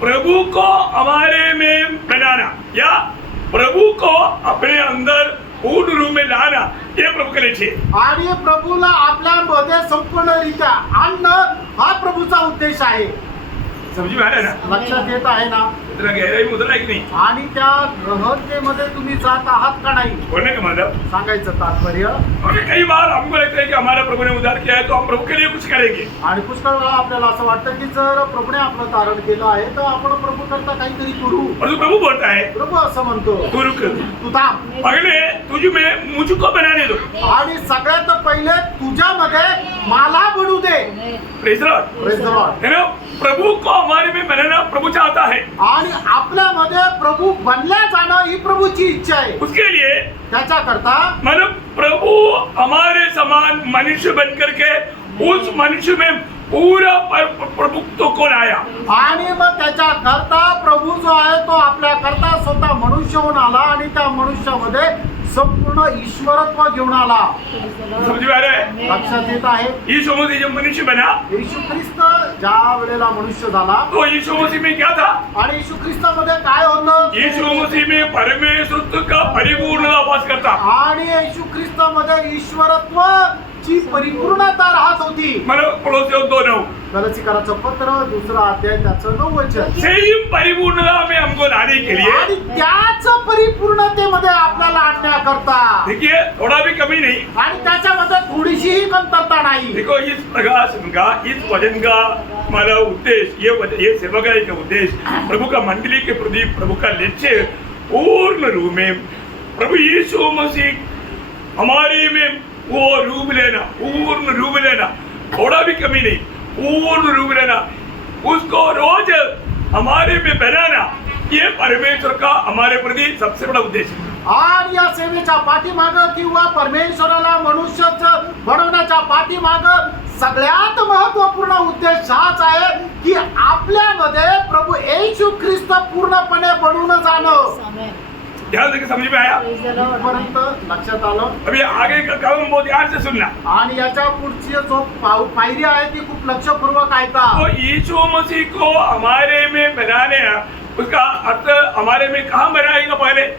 प्रभु को हमारे में बनाना या प्रभु को अपने अंदर पूर्ण रूप में लाना, ये प्रभु के लिए चाहिए. आणि प्रभूला आपल्यामध्ये संपूर्णरित्या आणणं हा प्रभूचा उद्देश आहे. समझ में आ रहा है ना? लक्षात येत आहे ना? इतना गहराई में उतरना है कि नहीं? आणि त्या गहनतेमध्ये तुम्ही जात आहात का नाही? बोलने का मतलब, सांगायचं तात्पर्य. क्योंकि कई बार हमको लगता है कि हमारा प्रभु ने उद्धार किया है तो हम प्रभु के लिए कुछ करेंगे. आणि पुष्कळ वेळा आपल्याला असं वाटतं की जर प्रभूने आपलं तारण केलं आहे तर आपण प्रभू करता काहीतरी करू. और तो प्रभु बोलता है प्रभू असं म्हणतो, तू रुक, तू थांब. पहले तुझ में मुझको बनाने दो. आणि सगळ्यात पहिले तुझ्यामध्ये मला बनू दे. Praise Lord. Praise the Lord. है ना? प्रभु को हमारे में बनाना प्रभु चाहता है. आणि आपल्यामध्ये प्रभू बनल्या जाणं ही प्रभुची इच्छा आहे. उसके लिए त्याच्याकरता मतलब प्रभु हमारे समान मनुष्य बन करके उस मनुष्य में पूरा प्रभुत्व को लाया. आणि मग त्याच्याकरता प्रभू जो आहे तो आपल्या करता स्वतः मनुष्य होऊन आला आणि त्या मनुष्यामध्ये संपूर्ण ईश्वरत्व घेऊन आला. समझ में आ रहा है? लक्षात येत आहे? यीशु मसीह जब मनुष्य बना येशू ख्रिस्त ज्या वेळेला मनुष्य झाला तो यीशु मसीह में क्या था? आणि येशू ख्रिस्तामध्ये काय होतं? यीशु मसीह में परमेश्वर का परिपूर्णता वास करता. आणि येशू ख्रिस्तामध्ये ईश्वरत्व ची परिपूर्णता राहत होती. मला कोलोसियों 2:9 गलतीकाराचं पत्र 2 अध्याय त्याचं 9 वचन. सेम परिपूर्णता में हमको लाने के लिए आणि त्याच परिपूर्णतेमध्ये आपल्याला आणण्याकरता देखिए थोड़ा भी कमी नहीं. आणि त्याच्यामध्ये थोडीशीही कमतरता नाही. देखो इस प्रकाशन का इस वचन का हमारा उद्देश्य ये सेवकाई का उद्देश्य प्रभु का मंडली के प्रति प्रभु का लक्ष्य पूर्ण रूप में प्रभु यीशु मसीह हमारे में वो रूप लेना, पूर्ण रूप लेना, थोड़ा भी कमी नहीं, पूर्ण रूप लेना, उसको रोज हमारे में बनाना, ये परमेश्वर का हमारे प्रति सबसे बड़ा उद्देश्य है. आणि या सेवेच्या पाठीमाग किंवा परमेश्वराला मनुष्यच बनवण्याच्या पाठीमाग सगळ्यात महत्वपूर्ण उद्देश हाच आहे की आपल्यामध्ये प्रभू येशू ख्रिस्त पूर्णपणे बनवून जाणं. ध्यान से समझ में आया? इथपर्यंत लक्षात आलं? अभी आगे का काम बहुत ध्यान से सुनना. आणि याच्या पुढची जो पायरी आहे ती खूप लक्षपूर्वक ऐका. तो यीशु मसीह को हमारे में बनाने उसका अर्थ हमारे में कहाँ बनाएगा? पहले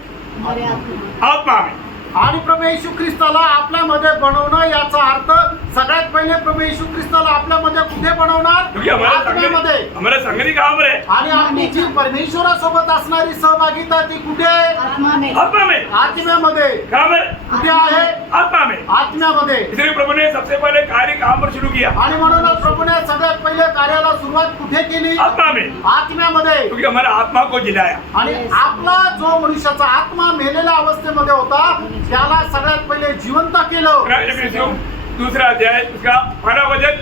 आत्मा में. आणि प्रभू येशू ख्रिस्ताला आपल्यामध्ये बनवणं याचा अर्थ सगळ्यात पहिले प्रभू येशू ख्रिस्ताला आपल्यामध्ये कुठे बनवणार? क्योंकि आत्म्यामध्ये. हमारा संगति कहाँ पर है? आणि आपली जी परमेश्वरासोबत असणारी सहभागिता ती कुठे आहे? आत्मा में. आत्मा में. आत्म्यामध्ये. कहाँ पर? कुठे आहे? आत्मा में. आत्म्यामध्ये. इसलिए प्रभु ने सबसे पहले कार्य कहाँ पर शुरू किया? आणि म्हणूनच प्रभूने सगळ्यात पहिले कार्याला सुरुवात कुठे केली? आत्मा में. आत्म्यामध्ये. क्योंकि हमारा आत्मा को जिलाया. आणि आपला जो मनुष्याचा आत्मा मेलेल्या अवस्थेमध्ये होता त्याला सगळ्यात पहिले जिवंत केलं. एफिसियों 2 अध्याय उसका 12 वचन.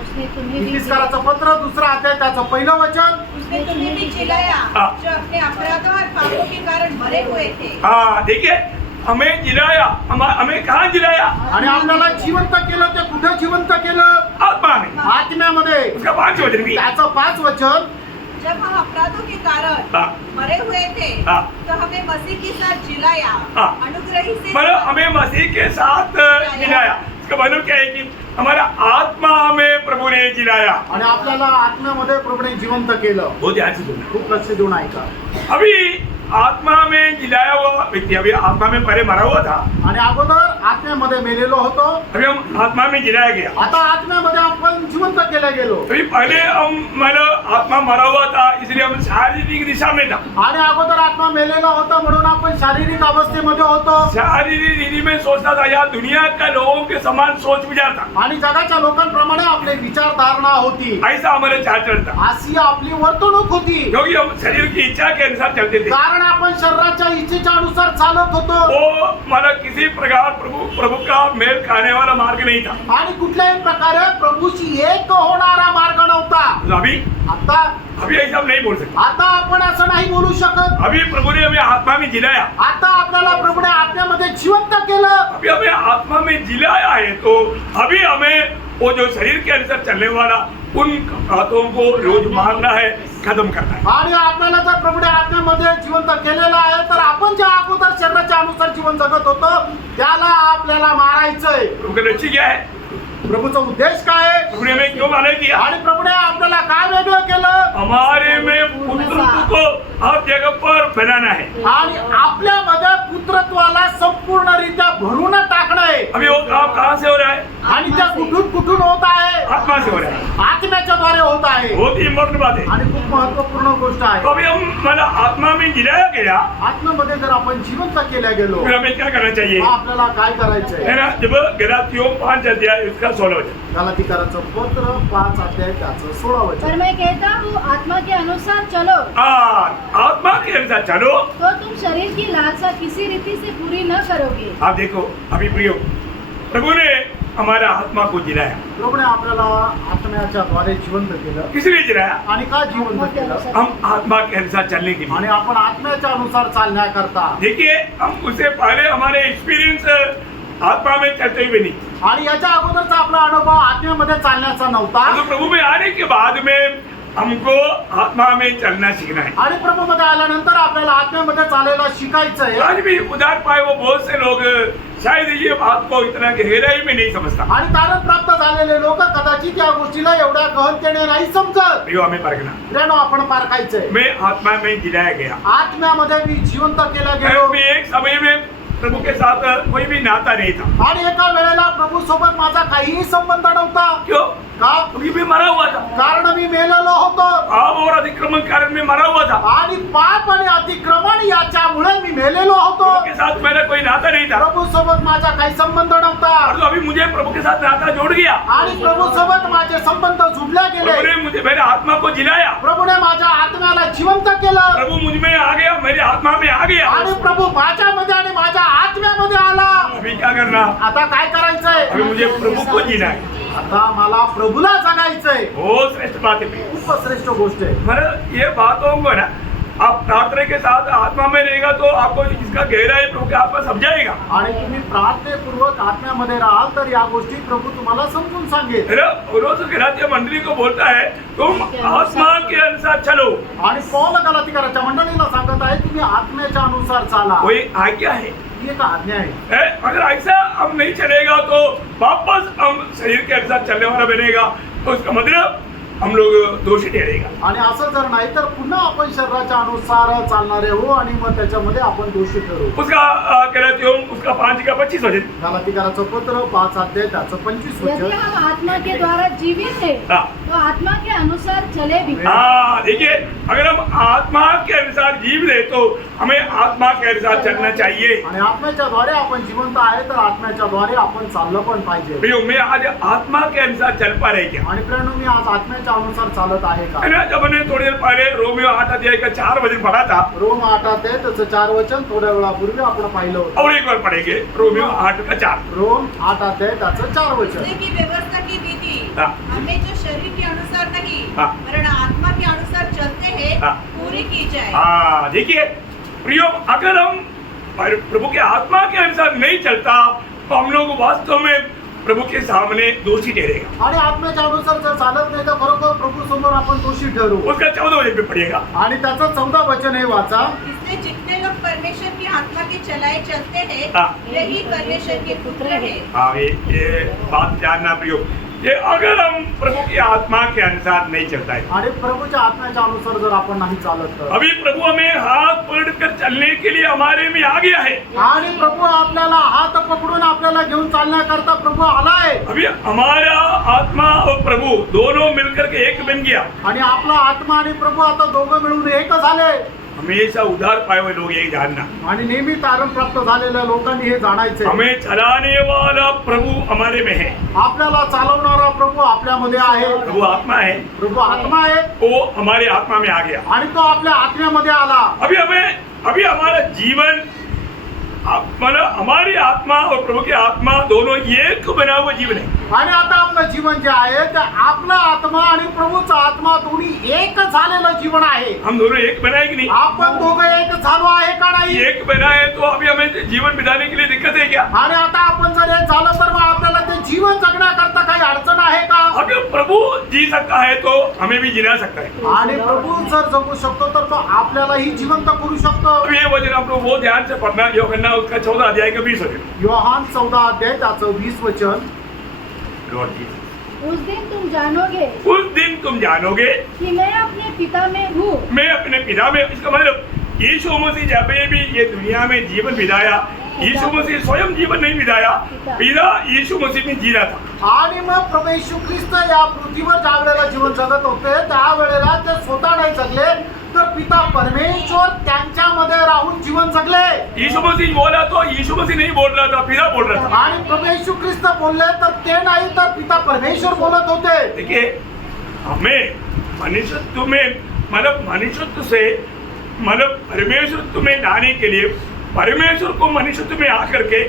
उसने तुम्हें भी इफिसियों पत्र 2 अध्याय त्याचं पहिलं वचन. उसने तुम्हें भी जिलाया जो अपने अपराधों और पापों के कारण मरे हुए थे. हाँ देखिए हमें जिलाया. हमें कहाँ जिलाया? आणि आपल्याला जिवंत केलं. ते कुठे जिवंत केलं? आत्मा में. आत्म्यामध्ये. उसका 5 वचन भी. त्याचं 5 वचन. जब हम अपराधों के कारण हाँ. मरे हुए थे हाँ. तो हमें मसीह के साथ जिलाया. हाँ. अनुग्रही से मतलब हमें मसीह के साथ जिलाया. इसका मतलब क्या है कि हमारा आत्मा में प्रभु ने जिलाया. आणि आपल्याला आत्म्यामध्ये प्रभूने जिवंत केलं. बहुत ध्यान से सुनना. खूप लक्ष देऊन ऐका. अभी आत्मा में जिलाया हुआ व्यक्ति अभी आत्मा में पहले मरा हुआ था. आणि अगोदर आत्म्यामध्ये मेलेलो होतो. अभी हम आत्मा में जिलाया गया. आता आत्म्यामध्ये आपण जिवंत केले गेलो. अभी पहले हम मतलब आत्मा मरा हुआ था इसलिए हम शारीरिक दिशा में था. आणि अगोदर आत्मा मेलेला होता म्हणून आपण शारीरिक अवस्थेमध्ये होतो. शारीरिक रीति में सोचता था या दुनिया का लोगों के समान सोच विचार था. आणि जगाच्या लोकांप्रमाणे आपली विचारधारणा होती. ऐसा हमारे चाल चलता. अशी आपली वर्तणूक होती. क्योंकि हम शरीर की इच्छा के अनुसार चलते थे. कारण आपण शरीराच्या इच्छेच्या अनुसार चालत होतो. वो मतलब किसी प्रकार प्रभु का मेल खाने वाला मार्ग नहीं था. आणि कुठल्याही प्रकारे प्रभूशी एक होणारा मार्ग नव्हता. तो अभी ऐसा हम नहीं बोल सकते. आता आपण असं नाही बोलू शकत. अभी प्रभु ने हमें आत्मा में जिलाया. आता आपल्याला प्रभूने आत्म्यामध्ये जिवंत केलं. अभी हमें आत्मा में जिलाया है तो अभी हमें वो जो शरीर के अनुसार चलने वाला उन बातों को रोज मानना है, खत्म करना है। आणि आपल्याला जर प्रभूने आत्म्यामध्ये जिवंत केलेलं आहे तर आपण ज्या अगोदर शरीराच्या अनुसार जीवन जगत होतो त्याला आपल्याला मारायचंय. प्रभु का लक्ष्य क्या है? प्रभूचा उद्देश काय आहे प्रभु ने हमें क्यों अलग किया? आणि प्रभूने आपल्याला काय वेगळं केलं हमारे में पुत्रत्व को हर जगह पर फैलाना है। आणि आपल्यामध्ये पुत्रत्वाला संपूर्णरित्या भरून टाकणं आहे. अभी वो काम कहाँ से हो रहा है? आणि त्या कुठून होत आहे? आत्मा से हो रहा है। आत्म्याच्या द्वारे होत आहे. बहुत ही इम्पोर्टेंट बात है। आणि खूप महत्वपूर्ण गोष्ट आहे. तो अभी हम मतलब आत्मा में गिराया गया, आत्म्यामध्ये जर आपण जिवंत केल्या गेलो फिर हमें क्या करना चाहिए? मग आपल्याला काय करायचंय? है ना, जब गलातियों 5 अध्याय उसका 16 वचन। गलातीकरांचं पत्र 5 अध्याय त्याचं 16 पर वचन. मैं कहता हूँ आत्मा के अनुसार चलो आत्मा के अनुसार चलो। तो तुम शरीर की लालसा किसी रीति से पूरी न करोगे. आप देखो अभी प्रियो, प्रभु ने हमारा आत्मा को जिलाया। प्रभूने आपल्याला आत्म्याच्या द्वारे जिवंत केलं. किस लिए जिलाया? आणि का जिवंत केलं? हम आत्मा के अनुसार चलने के आणि लिए। आपण आत्म्याच्या अनुसार चालण्याकरता. देखिए, हम उससे पहले हमारे एक्सपीरियंस आत्मा में चलते हुए नहीं, आणि याच्या अगोदरचा आपला अनुभव आत्म्यामध्ये चालण्याचा नव्हता. तो प्रभु में आने के बाद में हमको आत्मा में चलना सीखना है। आणि प्रभूमध्ये आल्यानंतर आपल्याला आत्म्यामध्ये चालायला शिकायचंय. आज भी उधार पाए वो बहुत से लोग शायद ये बात को इतना गहराई में नहीं समझता। आणि तारण प्राप्त झालेले लोक कदाचित या गोष्टीला एवढ्या गहनतेने नाही समजत. प्रियो, हमें परखना, प्रेरणा आपण पारखायचंय. मैं आत्मा में जिलाया गया। आत्म्यामध्ये मी जिवंत केला गेलो. मैं एक समय में प्रभु के साथ कोई भी नाता नहीं था। आणि एका वेळेला प्रभू सोबत माझा काहीही संबंध नव्हता. क्यों? का? क्योंकि मैं मरा हुआ था। कारण मी मेलेलो होतो. पाप और अतिक्रमण कारण में मरा हुआ था। आणि पाप आणि अतिक्रमण याच्यामुळे मी मेलेलो होतो. प्रभु के साथ मेरा कोई नाता नहीं था। प्रभू सोबत माझा काही संबंध नव्हता. और तो अभी मुझे प्रभु के साथ नाता जोड़ गया। आणि प्रभू सोबत माझे संबंध जुडले प्रभु गेले. ने मुझे मेरे आत्मा को जिलाया। प्रभूने माझ्या आत्म्याला जिवंत केलं. प्रभु मुझ में आ गया, मेरी आत्मा में आ गया। आणि प्रभू माझ्यामध्ये आणि माझ्या आत्म्यामध्ये आला. अभी क्या करना? आता काय करायचंय? अभी मुझे प्रभु को जीना है। आता मला प्रभूला जगायचंय. बहुत श्रेष्ठ बात है। खूप श्रेष्ठ गोष्ट आहे. मतलब ये बातों को ना आप प्रार्थना के साथ आत्मा में रहेगा तो आपको इसका गहराई प्रभु के आत्मा समझाएगा। आणि तुम्ही प्रार्थनेपूर्वक आत्म्यामध्ये राहाल तर या गोष्टी प्रभू तुम्हाला समजून सांगेल. रोज गलातिया मंडली को बोलता है तुम आत्मा के अनुसार चलो। आणि पौल गलातीकराच्या मंडळीला सांगत आहे तुम्ही आत्म्याच्या अनुसार चाला. वही आज्ञा है। ही एक आज्ञा आहे. अगर ऐसा हम नहीं चलेगा तो वापस हम शरीर के अनुसार चलने वाला बनेगा, तो उसका मतलब हम लोग दोषी ठहरेगा। आणि असं जर नाही तर पुन्हा आपण शरीराच्या अनुसार चालणारे हो आणि मग त्याच्यामध्ये आपण दोषी ठरू. उसका गलातियों उसका 5 का 25 वचन। गलातीकराचं पत्र 5 अध्याय त्याचं 25 यदि वचन. हम आत्मा के द्वारा जीवित है हाँ। तो आत्मा के अनुसार चले भी. हाँ, देखिए, अगर हम आत्मा के अनुसार जीव ले तो हमें आत्मा के अनुसार चलना चाहिए। आणि आत्म्याच्या द्वारे आपण जिवंत आहे तर आत्म्याच्या द्वारे आपण चाललं पण पाहिजे. भैया, मैं आज आत्मा के अनुसार चल पा रहे क्या? आणि प्रेरणा मी आज आत्म्याच्या अनुसार चालत आहे का? है ना, जब हमने थोड़ी देर पहले रोमियो 8 अध्याय का 4 वचन पढ़ा था, रोम 8 अध्याय त्याचं 4 वचन थोड्या वेळापूर्वी आपण पाहिलं होतं. और एक बार पढ़ेंगे रोमियो 8 का 4। रोम 8 अध्याय त्याचं 4 वचन. खुदे की व्यवस्था की रीति हाँ। हमें जो शरीर के अनुसार नहीं हाँ। वरन आत्मा के अनुसार चलते हैं हाँ। पूरी की जाए। हाँ, देखिए प्रियो, अगर हम प्रभु के आत्मा के अनुसार नहीं चलता तो हम लोग वास्तव में प्रभु के सामने दोषी ठहरेगा। आणि आत्म्याच्या अनुसार जर चालत नाही तर बरोबर प्रभू समोर आपण दोषी ठरू. उसका 14 वचन पे पढ़िएगा। आणि त्याचं 14 वचन हे वाचा. इसलिए जितने लोग परमेश्वर की आत्मा के चलाए चलते हैं हाँ। वही परमेश्वर के पुत्र हैं। हाँ, ये बात जानना प्रियो, ये अगर हम प्रभु की आत्मा के अनुसार नहीं चलता है, आणि प्रभूच्या आत्म्याच्या अनुसार जर आपण नाही चालत तर. अभी प्रभु हमें हाथ पकड़कर चलने के लिए हमारे में आ गया है। आणि प्रभू आपल्याला हात पकडून आपल्याला घेऊन चालण्याकरता प्रभू आलाय. अभी हमारा आत्मा और प्रभु दोनों मिलकर के एक बन गया। आणि आपला आत्मा आणि प्रभू आता दोघं मिळून एक झाले. हमेशा उधार पाए हुए लोग यही जानना, आणि नेहमी तारण प्राप्त झालेल्या लोकांनी हे जाणायचे. हमें चलाने वाला प्रभु हमारे में है। आपल्याला चालवणारा प्रभू आपल्यामध्ये आहे. प्रभु आत्मा है, प्रभू आत्मा आहे वो हमारे आत्मा में आ गया। आणि तो आपल्या आत्म्यामध्ये आला. अभी हमारा जीवन मतलब हमारी आत्मा और प्रभु की आत्मा दोनों एक बना हुआ जीवन है। आणि आता आपलं जीवन जे आहे ते आपला आत्मा आणि प्रभूचा आत्मा दोन्ही एक झालेलं जीवन आहे. हम दोनों एक बनाए कि नहीं? आपण दोघं एक झालो आहे का नाही? एक बना है तो अभी हमें जीवन बिताने के लिए दिक्कत है क्या? आणि आता आपण जर हे झालं तर मग आपल्याला ते जीवन जगण्याकरता काही अडचण आहे का? अगर प्रभु जी सकता है तो हमें भी जिला सकता है। आणि प्रभू जर जगू शकतो तर तो आपल्यालाही जिवंत करू शकतो. अब ये वचन आप लोग बहुत ध्यान से पढ़ना, यूहन्ना उसका 14 अध्याय का 20 वचन। योहान 14 अध्याय त्याचं 20 वचन. लॉर्ड जी, उस दिन तुम जानोगे उस दिन तुम जानोगे कि मैं अपने पिता में हूँ, मैं अपने पिता में। इसका मतलब यीशु मसीह जब भी ये दुनिया में जीवन बिताया, यीशु मसीह स्वयं जीवन नहीं बिताया, पिता यीशु मसीह में जी रहा था। आणि मग प्रभू येशू ख्रिस्त या पृथ्वीवर ज्या वेळेला जीवन जगत होते त्यावेळेला ते स्वतः नाही जगले तर पिता परमेश्वर त्यांच्यामध्ये राहून जीवन जगले. यीशु मसीह बोला तो यीशु मसीह नहीं बोल रहा था, पिता बोल रहा था। आणि प्रभू येशू ख्रिस्त बोलले तर ते नाही तर पिता परमेश्वर बोलत होते. देखिए, हमें मनुष्यत्व में मतलब मनुष्यत्व से मतलब परमेश्वरत्व में लाने के लिए परमेश्वर को मनुष्यत्व में आकर के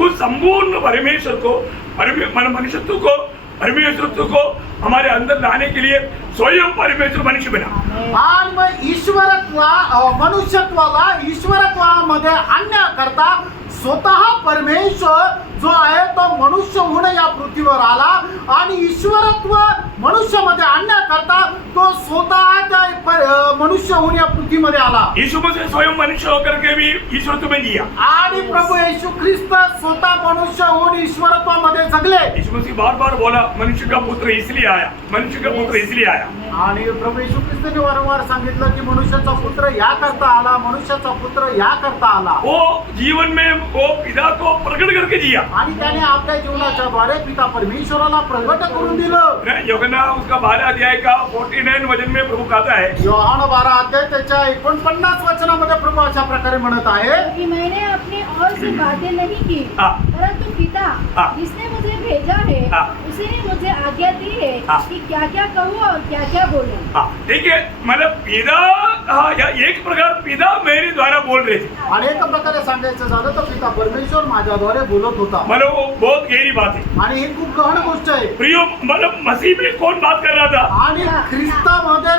उस संपूर्ण परमेश्वर को मनुष्यत्व को परमेश्वरत्व को हमारे अंदर लाने के लिए स्वयं परमेश्वर मनुष्य बना। आणि मग मनुष्यत्वाला ईश्वरत्वामध्ये आणण्याकरता स्वतः परमेश्वर जो आहे तो मनुष्य होऊन या पृथ्वीवर आला आणि ईश्वरत्व मनुष्यामध्ये आणण्याकरता तो स्वतः त्या मनुष्य होऊन या पृथ्वीमध्ये आला. यीशु मसीह स्वयं मनुष्य होकर के भी ईश्वरत्व में जिया। आणि प्रभू येशू ख्रिस्त स्वतः मनुष्य होऊन ईश्वरत्वामध्ये जगले. यीशु मसीह बार बार बोला, मनुष्य का पुत्र इसलिए आया, मनुष्य का पुत्र इसलिए आया। आणि प्रभू येशू ख्रिस्तने वारंवार सांगितलं की मनुष्याचा पुत्र या करता आला, मनुष्याचा पुत्र या करता आला. वो जीवन में वो पिता को प्रकट करके जिया। आणि त्याने आपल्या जीवनाच्या द्वारे पिता परमेश्वराला प्रगट करून दिलं. यूहन्ना उसका 12 अध्याय का 49 वचन में प्रभु कहता है, योहान 12 अध्याय त्याच्या 49 वचनामध्ये प्रभू अशा प्रकारे म्हणत आहे कि मैंने अपने और से बातें नहीं की, परंतु पिता जिसने मुझे भेजा है उसी ने मुझे आज्ञा दी है कि क्या क्या कहूँ और क्या क्या बोलूं. ठीक है, मतलब पिता या एक प्रकार पिता मेरे द्वारा बोल रहे थे। आणि एका प्रकारे सांगायचं झालं तर पिता परमेश्वर माझ्याद्वारे बोलत होता. मतलब वो बहुत गहरी बात है। आणि ही खूप गहन गोष्ट आहे. प्रियो, मतलब मसीह में कौन बात कर रहा था? आणि ख्रिस्तामध्ये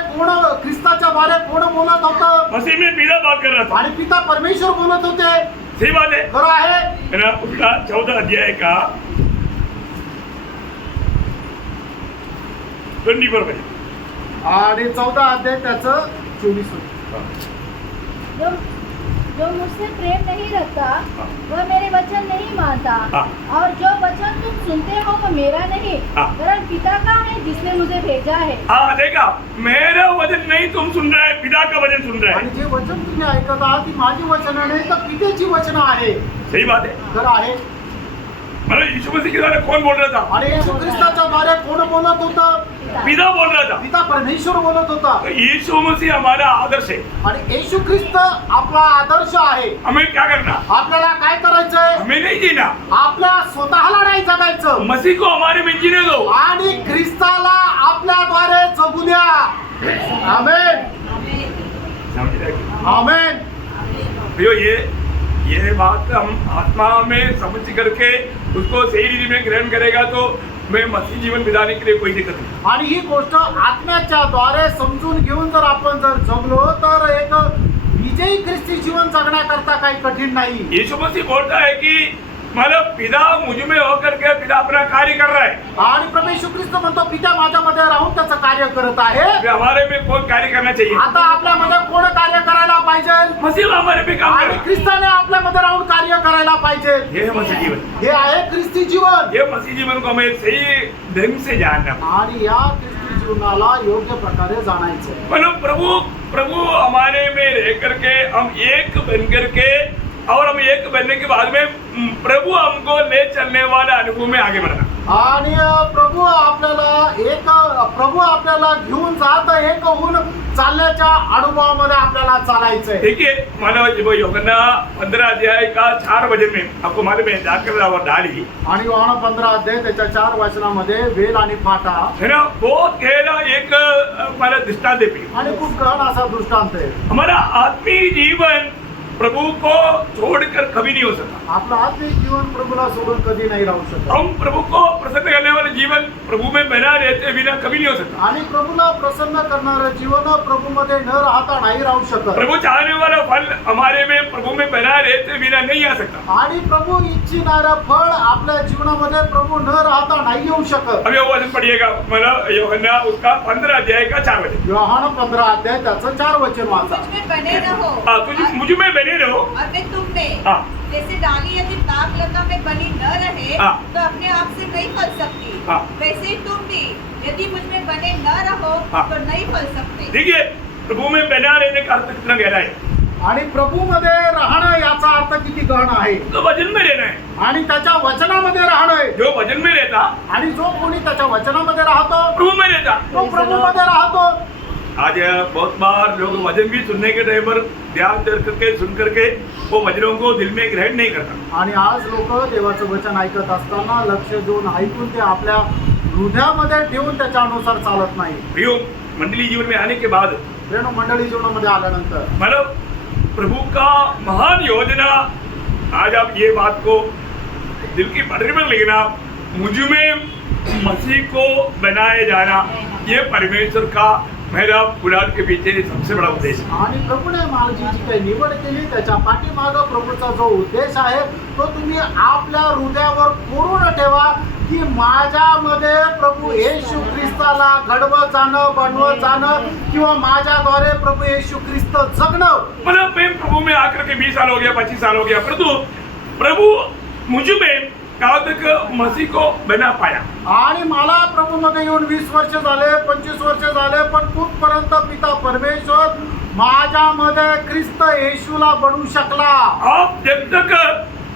ख्रिस्ताच्या द्वारे कोण बोलत होतं? मसीह में पिता बात कर रहा था। आणि पिता परमेश्वर बोलत होते. सही बात है, खरं आहे. है ना? उसका 14 अध्याय का 24 वचन। आणि 14 अध्याय त्याचं 24 वचन. जो मुझसे प्रेम नहीं रखता वह मेरे वचन नहीं मानता, और जो वचन तुम सुनते हो वो मेरा नहीं वरन पिता का है जिसने मुझे भेजा है. देखा, मेरा वचन नहीं तुम सुन रहे, पिता का वचन सुन रहे आणि जे वचन तुम्ही ऐकत आहात ती माझी वचन नाही तर पितेची वचन आहे. सही बात है। खरं आहे. मतलब यीशु मसीह के द्वारा कौन बोल रहा था? आणि येशू ख्रिस्ताच्या द्वारे कोण बोलत होतं? पिता बोल रहा था। पिता परमेश्वर बोलत होता. तो यीशु मसीह हमारा आदर्श है। आणि येशू ख्रिस्त आपला आदर्श आहे. हमें क्या करना? आपल्याला काय करायचंय? हमें नहीं जीना, आपल्या स्वतःला नाही जगायचं मसीह को हमारे में जीने दो। आणि ख्रिस्ताला आपल्याद्वारे जगू द्या. आमेन, आमेन. भैया ये बात हम आत्मा में समझ करके उसको सही रीति में ग्रहण करेगा तो मैं मसीह जीवन बिताने के लिए कोई दिक्कत नहीं। आणि ही गोष्ट आत्म्याच्या द्वारे समजून घेऊन जर आपण जर जगलो तर एक विजयी ख्रिस्ती जीवन जगण्याकरता काही कठीण नाही. यीशु मसीह बोलता है कि मतलब पिता मुझ में होकर के पिता अपना कार्य कर रहा है। आणि प्रभू येशू ख्रिस्त म्हणतो पिता माझ्यामध्ये राहून त्याचं कार्य करत आहे. हमारे में कौन कार्य करना चाहिए? आता आपल्यामध्ये कोण कार्य करायला पाहिजे? मसीह हमारे में काम आणि कर। ख्रिस्ताने आपल्यामध्ये राहून कार्य करायला पाहिजे. ये है मसीह जीवन। हे आहे ख्रिस्ती जीवन. ये मसीह जीवन को हमें सही ढंग से जानना। आणि या ख्रिस्ती जीवनाला योग्य प्रकारे जाणायचं. मतलब प्रभु हमारे में रह करके हम एक बन करके और हम एक बनने के बाद में प्रभु हमको ले चलने वाले अनुभव में आगे बढ़ना। आणि प्रभु आपल्याला घेऊन जात एक होऊन चालण्याच्या अनुभवामध्ये आपल्याला चालायचंय. देखिए, मानव यूहन्ना 15 अध्याय का 4 वचन में आपको मालूम है जाकर और डाली। आणि योहान 15 अध्याय त्याच्या 4 वचनामध्ये वेल आणि फाटा है ना, बहुत गहरा एक हमारा दृष्टांत है। आणि खूप गहन असा दृष्टांत आहे. हमारा आत्मीय जीवन प्रभु को छोड़कर कभी नहीं हो सकता। आपलं आत्मिक जीवन प्रभूला सोडून कधी नाही राहू शकत हम प्रभु को प्रसन्न करने वाले जीवन प्रभु में बना रहते बिना कभी नहीं हो सकता। आणि प्रभूला प्रसन्न करणारं जीवन प्रभूमध्ये न राहता नाही राहू शकत प्रभु चाहने वाला फल हमारे में प्रभु में बना रहते बिना नहीं आ सकता। आणि प्रभू इच्छिणारं फळ आपल्या जीवनामध्ये प्रभू न राहता नाही येऊ शकत। अभी वो वचन पढ़िएगा, मतलब यूहन्ना उसका 15 अध्याय का 4 वचन। योहान 15 अध्याय त्याचं 4 वचन वाचा। मुझ में बने रहो तुझ मुझ में बने रहो और मैं तुम में। हाँ। जैसे डाली यदि ताक लता में बनी न रहे हाँ। तो अपने आप से नहीं फल सकती, हाँ। वैसे ही तुम भी यदि मुझ में बने न रहो हाँ। तो नहीं फल सकते। देखिए प्रभु में बना रहने का अर्थ कितना गहरा है। आणि प्रभूमध्ये राहणं याचा अर्थ किती गहन आहे तो वचन में रहना है। आणि त्याच्या वचनामध्ये राहणं आहे। जो वचन में रहता आणि जो कोणी त्याच्या वचनामध्ये राहतो प्रभु में रहता। तो प्रभूमध्ये राहतो। आज बहुत बार लोग वचन भी सुनने के टाइम पर ध्यान दे करके सुन करके वो वचनों को दिल में ग्रहण नहीं करता। आणि आज लोक देवाचं वचन ऐकत असताना लक्ष देऊन ऐकून ते आपल्या हृदयामध्ये ठेवून त्याच्या अनुसार चालत नाही। प्रियो मंडली जीवन में आने के बाद रेणू मंडळी जीवनामध्ये आल्यानंतर मतलब प्रभु का महान योजना, आज आप ये बात को दिल की पटरी पर लिखना, मुझ में मसीह को बनाए जाना, ये परमेश्वर का मेरा पुराण के पीछे सबसे बड़ा उद्देश्य। आणि प्रभूने माझी जी काही निवड केली त्याच्या पाठीमागं प्रभूचा जो उद्देश आहे तो तुम्ही आपल्या हृदयावर कोरून ठेवा की माझ्यामध्ये प्रभू येशू ख्रिस्ताला घडवत जाणं, बनवत जाणं किंवा माझ्याद्वारे प्रभू येशू ख्रिस्त जगणं। मतलब मैं प्रभु में आकर के 20 साल हो गया, 25 साल हो गया, परंतु प्रभु मुझ में कहाँ तक मसीह को बना पाया। आणि मला प्रभूमध्ये येऊन 20 वर्ष झाले, 25 वर्ष झाले, पण कुठपर्यंत पिता परमेश्वर माझ्यामध्ये ख्रिस्त येशूला बनवू शकला। आप जब तक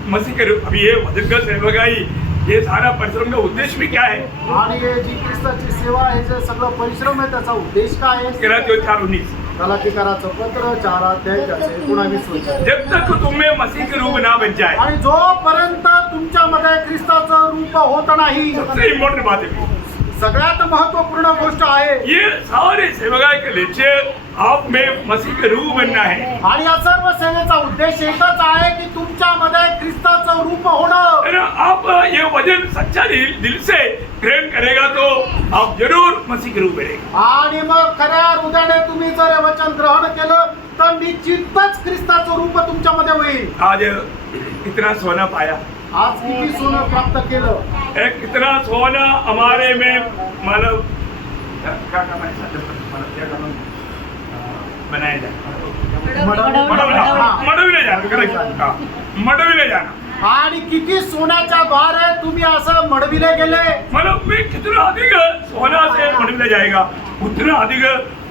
मसीह के रूप, अभी ये वचन सेवकाई, ये सारा परिश्रम का उद्देश्य भी क्या है? आणि हे जी ख्रिस्ताची सेवा आहे जे सगळं परिश्रम आहे त्याचा उद्देश काय आहे? गलातियों 4:19। गलातीकराचं पत्र 4 अध्याय त्याचं 19 वचन। जब तक तुम्हें मसीह के रूप ना बन जाए, आणि जोपर्यंत तुमच्यामध्ये ख्रिस्ताचं रूप होत नाही, सबसे इम्पोर्टेंट बात है सगळ्यात महत्त्वपूर्ण गोष्ट आहे ये सारे सेवकाई के लक्ष्य आप में मसीह के रूप बनना है। आणि या सर्व सेवेचा उद्देश एकच आहे की तुमच्यामध्ये ख्रिस्ताचं रूप होणं। है ना? आप ये वचन सच्चा दिल से ग्रहण करेगा तो आप जरूर मसीह के रूप बनेगा। आणि मग खऱ्या हृदयाने तुम्ही जर हे वचन ग्रहण केलं तर निश्चितच ख्रिस्ताचं रूप तुमच्यामध्ये होईल। आज इतना सोना पाया, आज किती सोनं प्राप्त केलं, कितना सोना हमारे में, मतलब क्या करना है, मतलब क्या करना है? बनाया जाए, मडविले जाना, मडविले जाना। आणि किती सोन्याच्या द्वारे तुम्ही असं मडविले गेले। मतलब मैं कितना अधिक सोना से मडविले जाएगा, उतना अधिक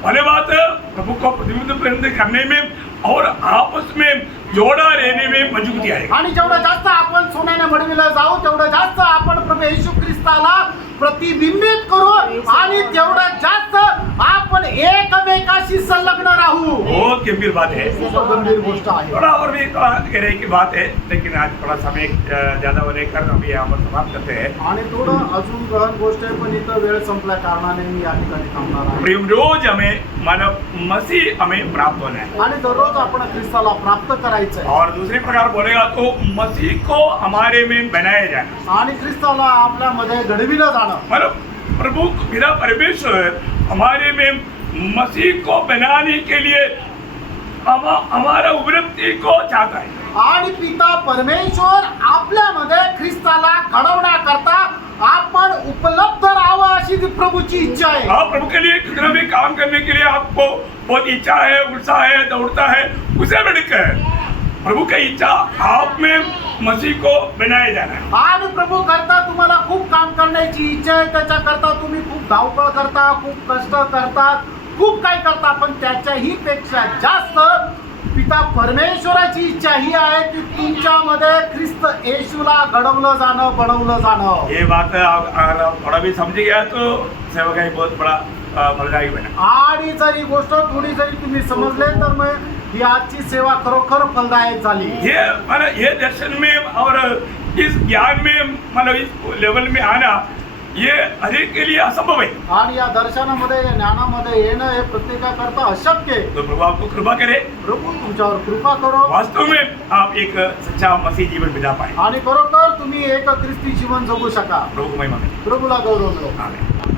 भले बात प्रभु को प्रतिबिंबित करने में और आपस में जोड़ा रहने में मजबूती आएगा। आणि जेवढं जास्त आपण सोन्याने मडविलं जाऊ तेवढं जास्त आपण प्रभू येशू ख्रिस्ताला प्रतिबिंबित करू आणि तेवढं जास्त आपण एकमेकाशी संलग्न राहू। बहुत गंभीर बात है, खूप गंभीर गोष्ट आहे। थोड़ा और भी कहने की बात है, लेकिन आज थोड़ा समय ज्यादा होने कर अभी यहाँ पर समाप्त करते हैं। आणि थोडं अजून गहन गोष्ट आहे पण इथं वेळ संपल्या कारणाने मी या ठिकाणी थांबणार आहे। प्रेम रोज हमें मानव मसीह हमें प्राप्त होना है, आणि दररोज आपण ख्रिस्ताला प्राप्त करायचं आहे और दूसरी प्रकार बोलेगा तो मसीह को हमारे में बनाया जाना, आणि ख्रिस्ताला आपल्यामध्ये घडविलं जाणं। मतलब प्रभु पिता परमेश्वर हमारे में मसीह को बनाने के लिए हमारा उपलब्धि को चाहता है। आणि पिता परमेश्वर आपल्यामध्ये ख्रिस्ताला घडवण्याकरता आपण उपलब्ध राहावं अशी ती प्रभूची इच्छा आहे। आप प्रभु के लिए कितना भी काम करने के लिए आपको बहुत इच्छा है, उत्साह है, दौड़ता है, उसे बढ़कर प्रभु की इच्छा आप में मसीह को बनाया जाना है। आणि प्रभू करता तुम्हाला खूप काम करण्याची इच्छा आहे, त्याच्याकरता तुम्ही खूप धावपळ करता, खूप कष्ट करतात, खूप काय करता, पण त्याच्याही पेक्षा जास्त पिता परमेश्वराची इच्छा ही आहे की तुमच्यामध्ये ख्रिस्त येशूला घडवलं जाणं, बनवलं जाणं। ये बात अगर आप थोड़ा भी समझ गया तो सेवकाई बहुत बड़ा फलदायी बना। आणि जर ही गोष्ट थोडी जरी तुम्ही समजले तर मग ही आजची सेवा खरोखर फलदायक झाली। ये मतलब ये दर्शन में और इस ज्ञान में मतलब इस लेवल में आना ये हर एक के लिए असंभव है। आणि या दर्शनामध्ये या ज्ञानामध्ये येणं हे प्रत्येकाकरता अशक्य आहे. तो प्रभु आपको कृपा करे, प्रभू तुमच्यावर कृपा करो वास्तव में आप एक सच्चा मसीह जीवन बिता पाए। आणि खरोखर तुम्ही एक ख्रिस्ती जीवन जगू शका. प्रभु को महिमा करे। प्रभूला गौरव मिळो. आमेन।